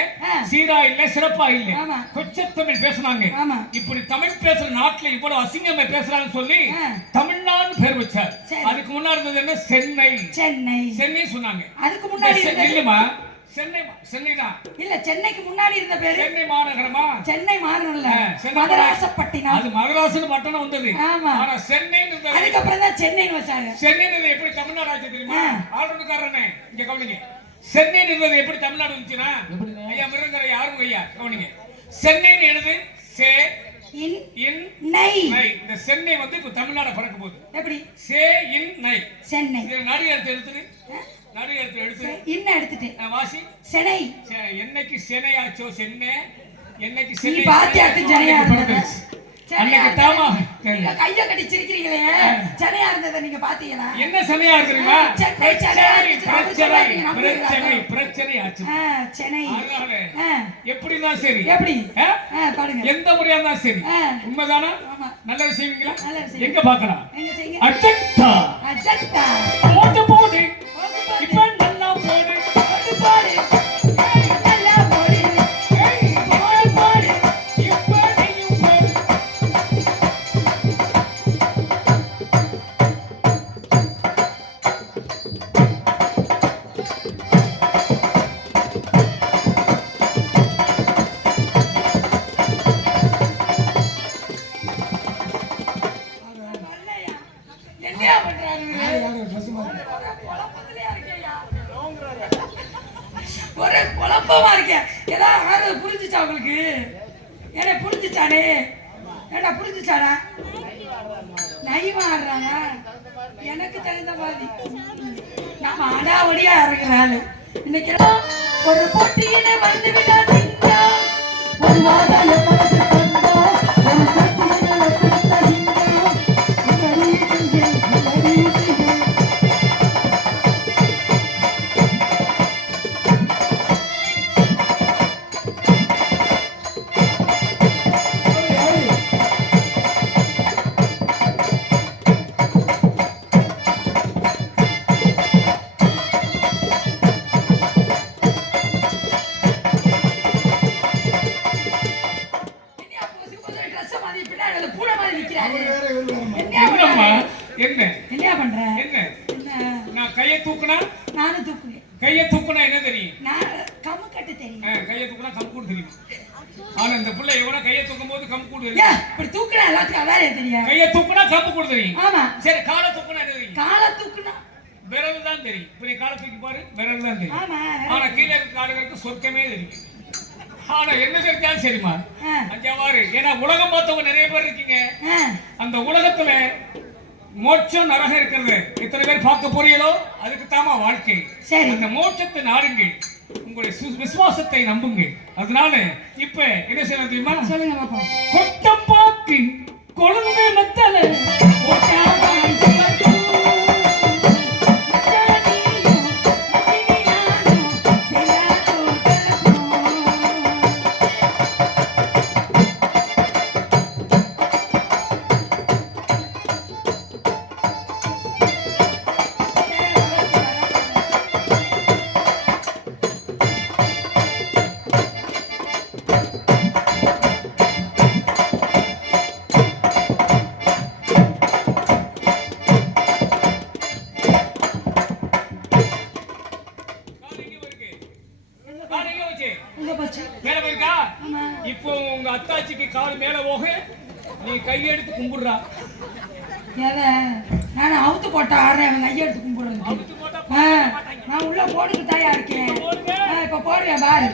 சீரா இல்ல சிறப்பா இல்ல. ஆமா. கொச்ச தமிழ் பேசுனாங்க. ஆமா. இப்படி தமிழ் பேசுற நாட்டுல இவ்வளவு அசிங்கமா பேசுறாங்கன்னு சொல்லி தமிழ்நாடு பேர் வச்சார். அதுக்கு முன்னாடி இருந்தது என்ன? சென்னை. சென்னை. சென்னை சொன்னாங்க. அதுக்கு முன்னாடி இல்லம்மா. சென்னை தான். இல்ல சென்னைக்கு முன்னாடி இருந்த பேரு சென்னை மாநகரமா? சென்னை மாநகரம்ல. மதராசப்பட்டினம். அது மதராசன் பட்டணம் வந்தது. ஆமா. ஆனா சென்னை இருந்தது. அதுக்கு அப்புறம் தான் சென்னைன்னு வச்சாங்க. சென்னை எப்படி தமிழ்நாடு ஆச்சு தெரியுமா? ஆளுநர்காரனே இங்க கவனிங்க. சென்னை இருந்தது எப்படி தமிழ்நாடு வந்துச்சுனா? ஐயா மிருங்கற யாரும் ஐயா கவனிங்க. சென்னைன்னு எழுது சே இன் நை. இந்த சென்னை வந்து இப்ப தமிழ்நாடு பறக்க போகுது. எப்படி? சே இன் நை. சென்னை. இது நடு எழுத்து எடுத்துரு. நடு எழுத்து எடுத்து இன்ன எடுத்துட்டு வாசி. சென்னை. என்னைக்கு சென்னை ஆச்சோ சென்னை. என்னைக்கு சென்னை பாத்தியாக்கு ஜெனையா இருந்தது. அன்னைக்கு தாமா நீங்க கைய கட்டி சிரிக்கிறீங்களே. சென்னையா இருந்தத நீங்க பாத்தீங்களா? என்ன சென்னையா இருக்குறீங்க? சென்னை பிரச்சனை ஆச்சு. சென்னை. எப்படிதான் சரி. எப்படி? பாருங்க. எந்த முறையா இருந்தா சரி. உண்மைதானா? நல்ல விஷயங்களா? எங்க பார்க்கலாம்? எங்க செய்யுங்க. அஜக்தா. அஜக்தா. போடு போடு. இப்ப நல்லா போடு. போடு போடு. நல்லா போடு. போடு போடு. இப்ப நீயும் போடு. ஒரே குழப்பமா இருக்கேன். ஏதாவது புரிஞ்சுச்சா உங்களுக்கு? என்ன புரிஞ்சுச்சானே? ஏடா புரிஞ்சுச்சாடா? நைவா ஆடுறாங்க. எனக்கு தெரிந்த மாதிரி நாம அடாவடியா இறங்குறாரு. இன்னைக்கு ஒரு போட்டியில வந்து விடாதீங்க. ஒரு வாதாய மனசு தந்தா. ஒரு போட்டியில வந்து விடாதீங்க. என்ன என்னையா பண்ற? என்ன என்ன? நான் கையை தூக்குனா நானும் தூக்குவேன். கையை தூக்குனா என்ன தெரியும்? நான் கம்மு கட்டு தெரியும். கையை தூக்குனா கம்கூடு தெரியும். ஆனா இந்த பிள்ளை இவன கையை தூக்கும் போது கம்கூடு ஏ, தெரியும். இப்படி தூக்குனா எல்லாத்துக்கும் அதானே தெரியும். கையை தூக்குனா கம்கூடு தெரியும். ஆமா. சரி காலை தூக்குனா என்ன தெரியும்? காலை தூக்குனா விரல் தான் தெரியும். இப்ப நீ காலை தூக்கி பாரு, விரல் தான் தெரியும். ஆமா. ஆனா கீழே இருக்க ஆளுகளுக்கு சொர்க்கமே தெரியும். ஆனா என்ன தெரிஞ்சாலும் சரிமா அஞ்சாவாரு. ஏன்னா உலகம் பார்த்தவங்க நிறைய பேர் இருக்கீங்க. அந்த உலகத்துல மோட்சம் நரகம் இருக்கிறது எத்தனை பேர் பார்க்க போறீங்களோ அதுக்கு தாமா வாழ்க்கை. சரி. அந்த மோட்சத்தை நாடுங்கள், உங்களுடைய விசுவாசத்தை நம்புங்க. அதனால இப்ப என்ன செய்யணும் தெரியுமா? சொல்லுங்க பாப்பா. கொட்டப்பாக்கு கொழுந்து மெத்தல மேல போயிருக்கா. இப்போ உங்க அத்தாச்சிக்கு கால் மேல போக நீ கையெடுத்து கும்பிடுறா. நான் அவுத்து போட்டா ஆடுறேன். அவன் கையெடுத்து கும்பிடுறது. அவுத்து போட்டா நான் உள்ள போடுக்கு தயாரா இருக்கேன். இப்ப போடுவேன் பாரு.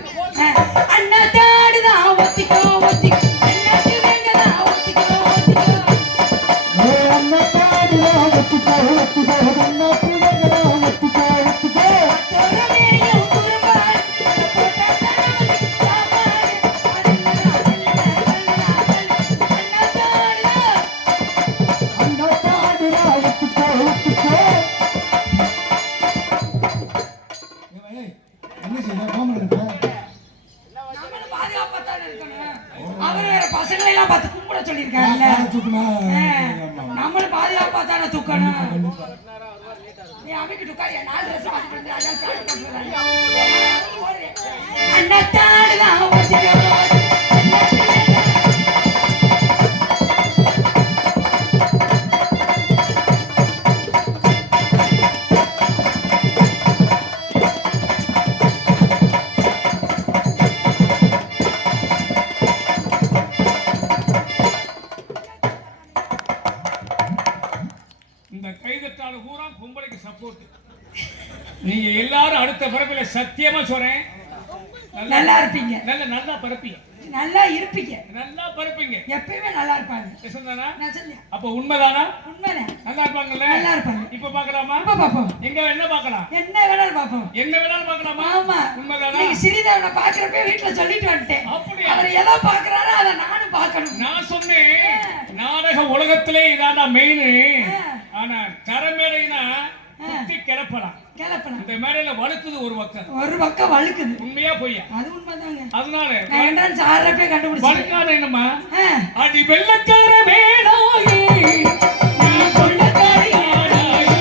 அண்ணா தாடுதான் ஒத்திக்கோ ஒத்திக்கோ. அண்ணாக்கு வேங்கதான் ஒத்திக்கோ ஒத்திக்கோ. துறமேனியும் துரும்பால் போட்டா தானே சாப்பாடு. அண்ணா தாடுதான். என்ன செய்ய கோமல் இருக்க? நம்மளும் பாதுகாப்பாத்தானே இருக்கணும். அவரு வேற பசங்களை எல்லாம் பார்த்து கும்பிட சொல்லியிருக்காருல்ல. நம்மளும் பாதுகாப்பாத்தானே தூக்கணும். நீ அமைக்கிட்டு உட்காரு. 4 ட்ரெஸ் வாங்கிட்டு வந்து அதான் பேண்ட் போட்டு வராங்க. அண்ணா தாடுதான் ஒத்திக்கோ. இந்த கைதட்டால பூரா பொம்பளைக்கு சப்போர்ட். நீங்க எல்லாரும் அடுத்த பிறப்பில சத்தியமா சொல்றேன் நல்லா இருப்பீங்க. நல்லா பரப்பீங்க. நல்லா இருப்பீங்க. நல்லா பரப்பீங்க. எப்பயுமே நல்லா இருப்பாங்க. நிஜம்தானா? நிஜம்தான். அப்ப உண்மைதானா? உண்மைதான். நல்லா இருப்பாங்கல்ல? நல்லா இருப்பாங்க. இப்ப பார்க்கலாமா? இப்ப பாப்போம். எங்க என்ன பார்க்கலாம்? என்ன வேணாலும் பாப்போம். என்ன வேணாலும் பார்க்கலாமா? ஆமா. உண்மைதானா? நீ ஸ்ரீதேவனை பாக்குறப்ப வீட்டுல சொல்லிட்டு வந்துட்டேன். அப்படியா? அவர் எதை பாக்குறாரோ அதை நானும் பார்க்கணும். நான் சொன்னேன் நாடக உலகத்திலே இதாண்டா மெயின். ஆனா கரமேடைனா குத்தி கிளப்பலாம். கிளப்பலாம். இந்த மேடையில வழுக்குது ஒரு பக்கம் வழுக்குது. உண்மையா பொய்யா? அது உண்மைதாங்க. அதனால நான் என்ட்ரன்ஸ் ஆடுறப்பே கண்டுபிடிச்சேன். வழுக்காத என்னம்மா? அடி வெள்ளக்கார வேளாயே நீ கொள்ளக்காரியாடாயே.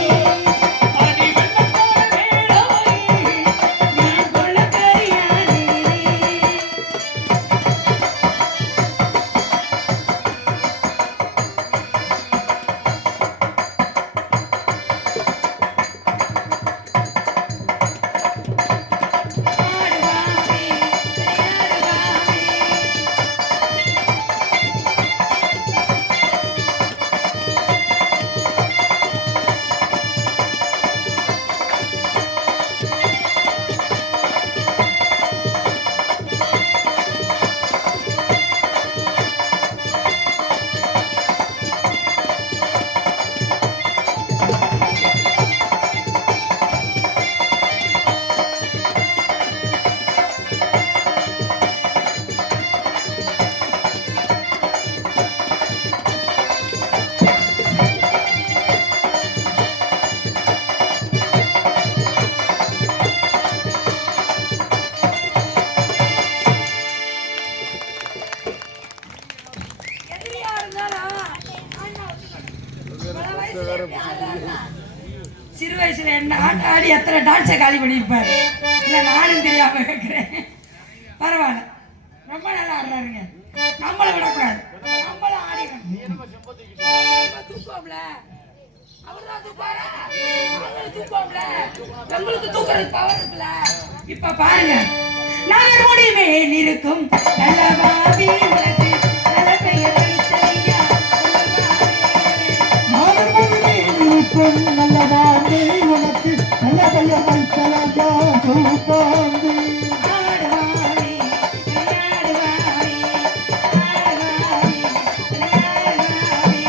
அடி வெள்ளக்கார வேளாயே நான் கொள்ளக்காரியாடே. ஆடுவாமே விளையாடுவாமே. எதிரியா இருந்தாலும் அண்ணா ஒத்துக்கணும். பல வயசுல எப்படி ஆடுறாருன்னா, சிறு வயசுல என்ன ஆடி எத்தனை டான்ஸை காலி பண்ணியிருப்பாரு. இல்லை நானும் தெரியாம இருக்கிறேன். பரவாயில்ல, ரொம்ப நல்லா ஆடுறாருங்க. நம்மளை விடக்கூடாது, நம்மளும் ஆடிக்கணும். நம்ம தூக்குவோம்ல, தூக்குவாரா? அவங்களுக்கு தூக்குவாங்கள. உங்களுக்கு தூக்குறது பவர் இருக்குல்ல. இப்ப பாருங்க, நகர் முடி மேல் இருக்கும் நல்லவாவி உனக்கு நல்ல பெயர் வைத்தையா. நல்லவாமே உனக்கு நல்ல பெயர் வைத்தலையா தூக்காந்து. ஆடுவாரே, ஆடுவாரே, ஆடுவாரே, ஆடுவாரே.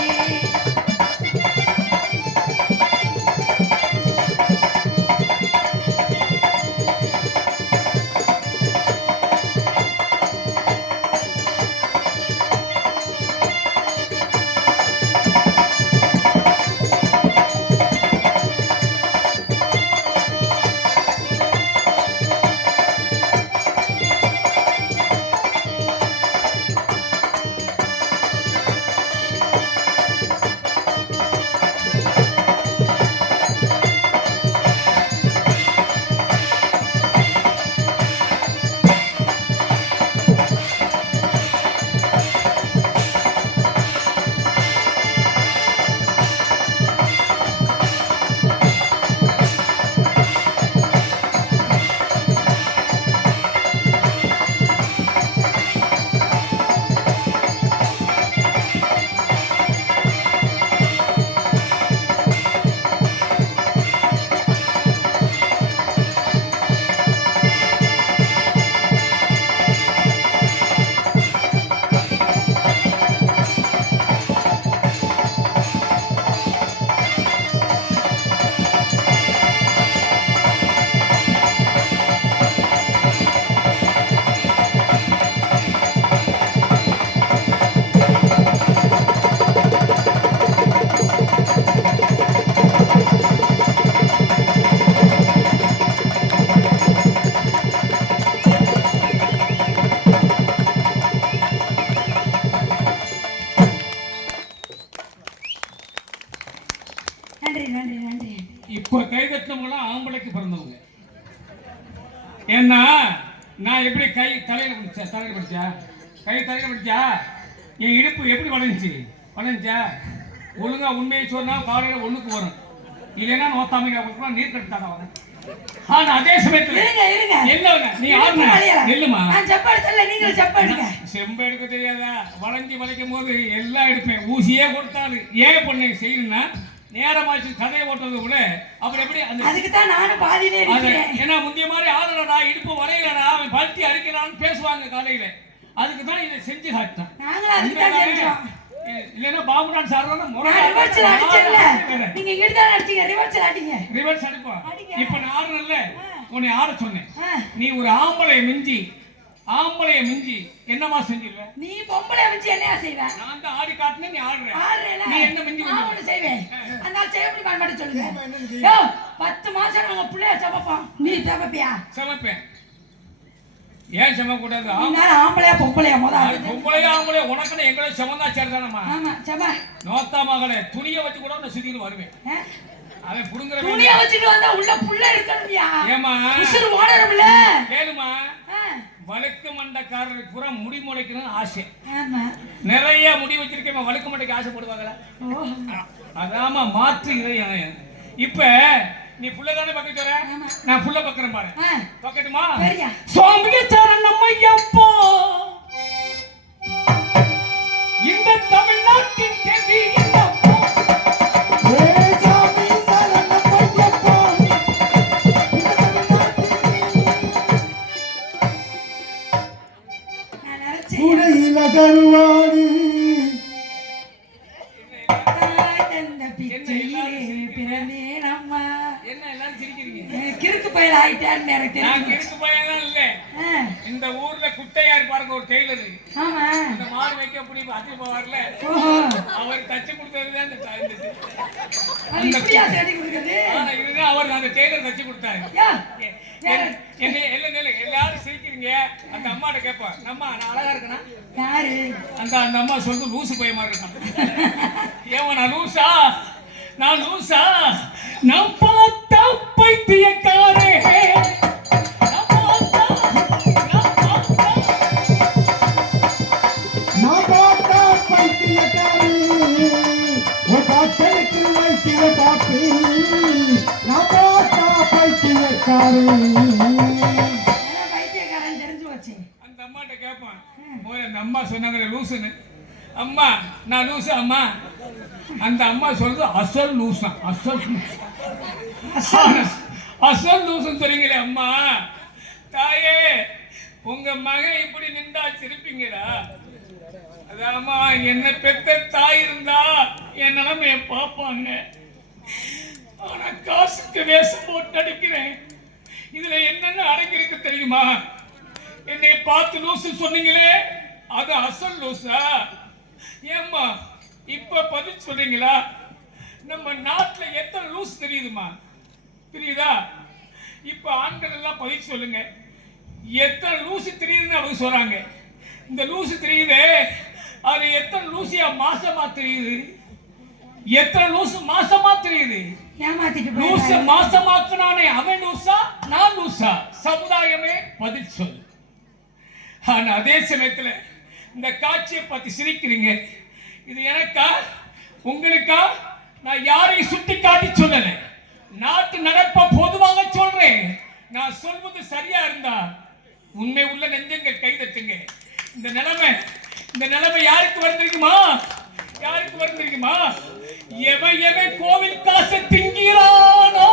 நன்றி நன்றி நன்றி. இப்போ கைதட்டினவங்களாம் ஆம்பளைக்கு பிறந்தவங்க. ஏன்னா நான் எப்படி கை தலையில பிடிச்சா கை தலையில பிடிச்சா என் இடுப்பு எப்படி வளைஞ்சா ஒழுங்கா உண்மையை சொன்னா காலையில ஒண்ணுக்கு வரும். இல்லைன்னா நோத்தாமைக்கு நீர் கட்டுத்தாங்க வரும். ஆனா அதே சமயத்துல இருங்க இருங்க. என்ன நீ ஆடுன நில்லுமா. நான் செப்ப எடுத்தல, நீங்க செப்ப எடுங்க. செம்ப எடுக்க தெரியாதா? வளைக்கும் போது எல்லாம் எடுப்பேன். ஊசியே கொடுத்தாரு. ஏன் பண்ண செய்யணும்னா நேரமாச்சு கதையை ஓட்டுறது கூட அப்புறம் எப்படி அந்த அதுக்கு தான் நானும் பாதியிலே இருக்கேன். ஏன்னா முந்திய மாதிரி ஆளுடா இடுப்பு வளையலடா அவன் பல்ட்டி அடிக்கிறான்னு பேசுவாங்க காலையில. அதுக்கு தான் இதை செஞ்சு காட்டினான். நாங்களும் அதுக்கு தான் செஞ்சோம். இல்லைன்னா பாபு டான்ஸ் ஆடுறோம்னா ரிவர்ஸ்ல அடிச்சல. நீங்க இங்க தான் அடிச்சீங்க, ரிவர்ஸ்ல அடிங்க. ரிவர்ஸ் அடிப்போம். இப்போ நான் ஆடுறேன்ல, உன்னை ஆட சொன்னேன். நீ ஒரு ஆம்பளைய மிஞ்சி என்னமா செஞ்சிருவ? நீ பொம்பளை மிஞ்சி என்னையா செய்வ? நான் தான் ஆடி காட்டுனேன், நீ ஆடுற. நீ என்ன மிஞ்சி நான் ஒண்ணு செய்வேன். அந்த செய்யப்படி மட்டும் சொல்லுங்க. யோ 10 மாசம் நம்ம புள்ளைய சமப்போம். நீ சமப்பியா? சமப்பேன். ஏன் சம கூடாது? ஆம்பளையா பொம்பளையா? பொம்பளையா உனக்குன்னு எங்களை சமந்தா சேர்தானம்மா. ஆமா சம. நோத்தா மகளே துணியை வச்சு கூட நான் சுத்திட்டு வருவேன். அவன் புடுங்கற துணியை வச்சுட்டு வந்தா உள்ள புள்ள இருக்கணும்யா. ஏமா உசுறு ஓடறம்ல. கேளுமா. வழுக்கு மண்டக்காரருக்கு பூரா முடி முளைக்கணும்னு ஆசை. ஆமா. நிறைய முடி வச்சிருக்கேன். வழுக்கு மண்டைக்கு ஆசைப்படுவாங்களா? அதாமா மாற்று இதயம். இப்ப நீ புள்ள தானே பக்கத்து வர, நான் புள்ள பக்கறேன் பாரு. பக்கட்டுமா? சுவாமியே சரணம் ஐயப்பா. இந்த தமிழ்நாட்டின் கேதி என்னப்பா? உடையில கருவாடி என்ன எல்லாரும் சிரிக்கிறீங்க? கிறுக்கு பயல் ஆயிட்டான்னு எனக்கு நான் கிறுக்கு பயலாம் இல்ல. இந்த ஊர்ல குட்டையார் பாருங்க ஒரு டெய்லர். ஆமா. இந்த மாடு வைக்க அப்படி பாத்து போவார்ல. அவர் தச்சு கொடுத்ததுதான் இந்த அது இப்படியா தேடி கொடுக்குது? ஆனா இதுதான் அவர் அந்த டெய்லர் தச்சு கொடுத்தாரு. என்ன எல்லாரும் சிரிக்கிறீங்க. அந்த அம்மாட்ட கேட்பா, அம்மா நான் அழகா இருக்கேனா? யாரு? அந்த அம்மா சொல்றது லூசு பைய மாதிரி இருக்கான். ஏமா நான் லூசா? நான் பார்த்தா பைத்தியக்காரே. நான் பார்த்தா பைத்தியக்காரி. ஒரு காத்தலுக்கு வைத்திய காப்பி நான் பார்த்தா பைத்தியக்காரி. பைத்தியக்காரன் தெரிஞ்சு வச்சு அந்த அம்மாட்ட கேட்பான். முதல்ல அந்த அம்மா சொன்னாங்க லூசுன்னு. அம்மா நான் லூசு அம்மா. அந்த அம்மா சொல்றது அசல் லூசான். அசல் லூசுன்னு சொல்றீங்களே அம்மா. தாயே உங்க மகன் இப்படி நின்றா சிரிப்பீங்களா? அதாம்மா என்ன பெத்த தாய் இருந்தா என் நிலைமைய பார்ப்பாங்க. ஆனா காசுக்கு வேஷம் போட்டு அடிக்கிறேன். இதுல என்னென்ன அடங்கிருக்கு தெரியுமா? என்னை பார்த்து லூசு சொன்னீங்களே அது அசல் லூசா? ஏம்மா இப்ப பதில் சொல்றீங்களா? நம்ம நாட்டுல எத்தனை லூஸ் தெரியுதுமா? தெரியுதா? இப்ப ஆண்கள் எல்லாம் பதில் சொல்லுங்க. எத்தனை லூசு தெரியுதுன்னு அவங்க சொல்றாங்க. இந்த லூசு தெரியுதே அது எத்தனை லூசியா மாசமா தெரியுது? எத்தனை லூசு மாசமா தெரியுது? ஏமாத்திட்டு லூசு மாசமாக்குனானே அவன் லூசா நான் லூசா? சமுதாயமே பதில் சொல்லு. ஆனா அதே சமயத்துல இந்த காட்சியை பார்த்து சிரிக்கிறீங்க. இது எனக்கா உங்களுக்கா? நான் யாரையும் சுட்டி காட்டி சொல்லல. நாட்டு நடப்ப பொதுவாக சொல்றேன். நான் சொல்வது சரியா இருந்தா உண்மை உள்ள நெஞ்சங்கள் கைதட்டுங்க. இந்த நிலைமை யாருக்கு வந்திருக்குமா? யாருக்கு வந்திருக்குமா? எவன் கோவில் காசை திங்கிறானோ.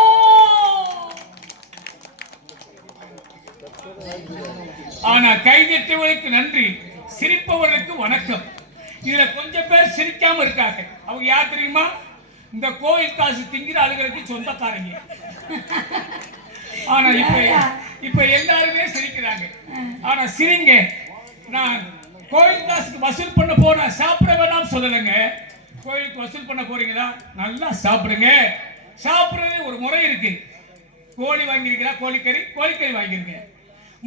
ஆனா கைதட்டுவதற்கு நன்றி, சிரிப்பவர்களுக்கு வணக்கம். இதுல கொஞ்சம் பேர் சிரிக்காம இருக்காங்க. அவங்க யார் தெரியுமா? இந்த கோவில் காசு திங்கிற ஆளுகளுக்கு சொந்தக்காரங்க. ஆனா இப்ப எல்லாருமே சிரிக்கிறாங்க. ஆனா சிரிங்க. நான் கோவில் காசுக்கு வசூல் பண்ண போனா சாப்பிட வேணாம் சொல்லலைங்க. கோயிலுக்கு வசூல் பண்ண போறீங்களா? நல்லா சாப்பிடுங்க. சாப்பிடுறது ஒரு முறை இருக்கு. கோழி வாங்கிருக்கா? கோழிக்கறி வாங்கிருங்க.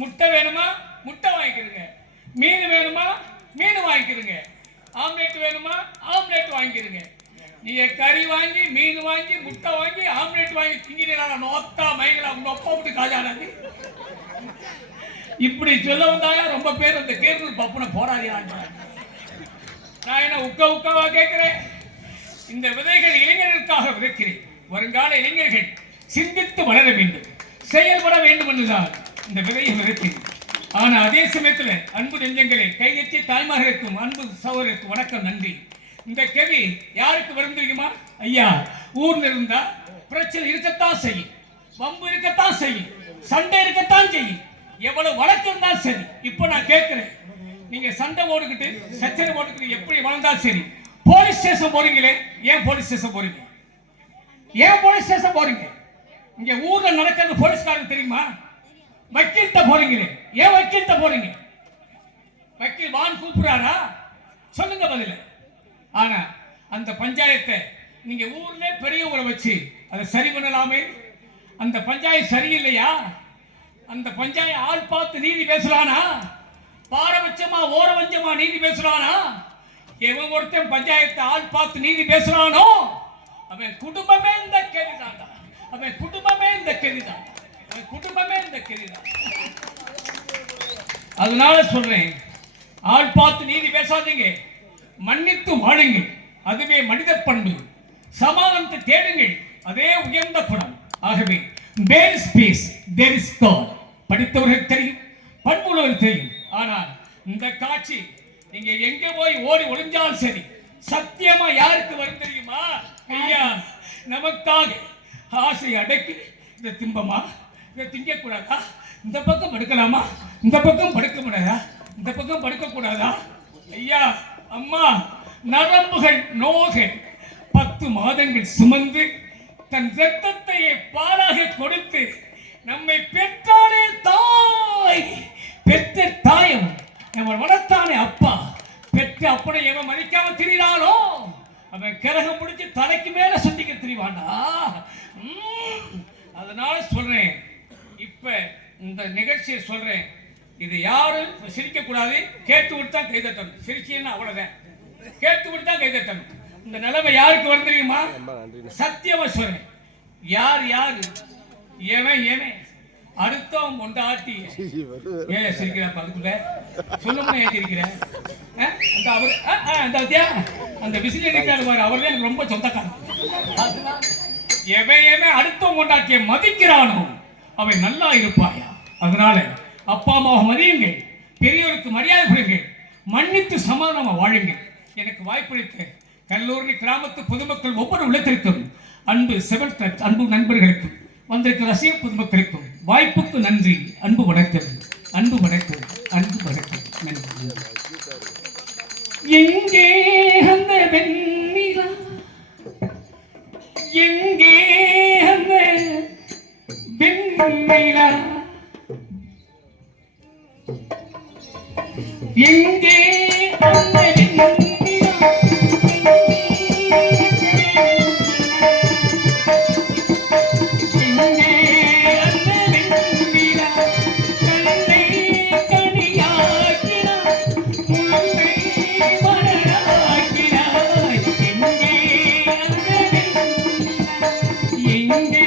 முட்டை வேணுமா? முட்டை வாங்கிக்கிறங்க. மீன் வேணுமா? மீன் வாங்கிக்கிறங்க. ஆம்லேட் வேணுமா? ஆம்லேட் வாங்கிக்கிறங்க. நீங்க கறி வாங்கி மீன் வாங்கி முட்டை வாங்கி ஆம்லேட் வாங்கி திங்கிறீங்களா? நோத்தா மைங்களா உங்க அப்பா விட்டு காஜாடாது. இப்படி சொல்ல வந்தாங்க ரொம்ப பேர் அந்த கேரள பப்புன போராடிறாங்க. நான் என்ன உக்கவா கேட்கிறேன். இந்த விதைகள் இளைஞர்களுக்காக விதைக்கிறேன். வருங்கால இளைஞர்கள் சிந்தித்து வளர வேண்டும், செயல்பட வேண்டும் என்றுதான் இந்த விதையை விதைக்கிறேன். ஆனா அதே சமயத்துல அன்பு நெஞ்சங்களே, கைதட்டி தாய்மார்களுக்கும் அன்பு சகோதரருக்கு வணக்கம், நன்றி. இந்த கவி யாருக்கு வரும் தெரியுமா? ஐயா, ஊர்ல இருந்தா பிரச்சனை இருக்கத்தான் செய்யும், வம்பு இருக்கத்தான் செய்யும், சண்டை இருக்கத்தான் செய்யும், எவ்வளவு வழக்கு இருந்தாலும் சரி. இப்ப நான் கேட்கிறேன், நீங்க சண்டை போட்டுக்கிட்டு சச்சனை போட்டுக்கிட்டு எப்படி வளர்ந்தாலும் சரி, போலீஸ் ஸ்டேஷன் போறீங்களே, ஏன் போலீஸ் ஸ்டேஷன் போறீங்க? ஏன் போலீஸ் ஸ்டேஷன் போறீங்க? இங்க ஊர்ல நடக்கிறது போலீஸ்காரருக்கு தெரியுமா? வக்கீல்கிட்ட போறீங்களே, ஏன் வக்கீல்கிட்ட போறீங்க? வக்கீல் வான் கூப்பிடுறாரா? சொல்லுங்க பதில. ஆனா அந்த பஞ்சாயத்தை நீங்க ஊர்ல பெரியவங்களை வச்சு அதை சரி பண்ணலாமே. அந்த பஞ்சாயத்து சரியில்லையா? அந்த பஞ்சாயத்து ஆள் பார்த்து நீதி பேசுறானா? பாரபட்சமா ஓரவஞ்சமா நீதி பேசுறானா? எவன் ஒருத்தன் பஞ்சாயத்து ஆள் பார்த்து நீதி பேசுறானோ அவன் குடும்பமே இந்த கேள்விதான். அவன் குடும்பமே இந்த கேள்விதான். அவன் குடும்பமே இந்த கேள்விதான். அதனால சொல்றேன், ஆள் பார்த்து நீதி பேசாதீங்க, மன்னித்து வாழுங்க, அதுவே மனித பண்பு. சமாதானத்தை தேடுங்கள், அதே உயர்ந்த குணம். ஆகவே there is peace, there is God. படித்தவர்கள் தெரியும், பண்புள்ளவர்கள் தெரியும். ஆனால் இந்த காட்சி நீங்க எங்க போய் ஓடி ஒளிஞ்சாலும் சரி, சத்தியமா யாருக்கு வரும் தெரியுமா? ஐயா, நமக்காக ஆசை அடக்கி இந்த திம்பமா, இதை திங்க கூடாதா, இந்த பக்கம் படுக்கலாமா, இந்த பக்கம் படுக்க முடியாதா, இந்த பக்கம் படுக்க கூடாதா? ஐயா, அம்மா, நரம்புகள் நோக 10 மாதங்கள் சுமந்து தன் ரத்தத்தையே பாலாக கொடுத்து நம்மை பெற்றாலே தாய், பெற்ற தாயம் அவன் வளர்த்தானே அப்பா. பெற்ற அப்பனை எவன் மதிக்காம திரிகிறானோ அவன் கிரகம் முடிச்சு தலைக்கு மேல சுத்திக்க திரிவாண்டா. அதனால சொல்றேன், இப்ப இந்த நிகழ்ச்சியை சொல்றேன், இது யாரும் சிரிக்க கூடாது, கேட்டு விட்டு தான் கைதட்டணும். சிரிச்சீங்கன்னா அவ்வளவுதான், கேட்டு விட்டு தான் கைதட்டணும். இந்த நிலைமை யாருக்கு வரும் தெரியுமா? சத்தியமா சொல்றேன், யாரு எவன் அடுத்தவன் கொண்டாட்டி ஏன் சிரிக்கிறாப்ப? அதுக்குள்ள சொல்லுமுன்னா ஏன் சிரிக்கிறேன்? அந்த விசில் அடிக்காரு பாரு, அவர்தான் எனக்கு ரொம்ப சொந்தக்காரன். எவையவே அடுத்தவன் கொண்டாட்டிய மதிக்கிறானோ அவன் நல்லா இருப்பாயா. அதனால அப்பா அம்மாவை மதியுங்கள், பெரியவருக்கு மரியாதை கொடுங்கள், மன்னித்து சமாதானமாக வாழுங்கள். எனக்கு வாய்ப்பளித்த கல்லூரி கிராமத்து பொதுமக்கள் ஒவ்வொரு உள்ளத்திற்கும் அன்பு அன்பு நண்பர்களுக்கும் வந்திருக்கிற ரசிக பொதுமக்களுக்கும் வாய்ப்புக்கு நன்றி. அன்பு வணக்கம், அன்பு வணக்கம், அன்பு வணக்கம். நன்றி. எங்கே அந்த வெண்ணிலா, எங்கே அந்த வெண்ணிலா, எங்கே அந்த வெண்ணிலா, எங்கே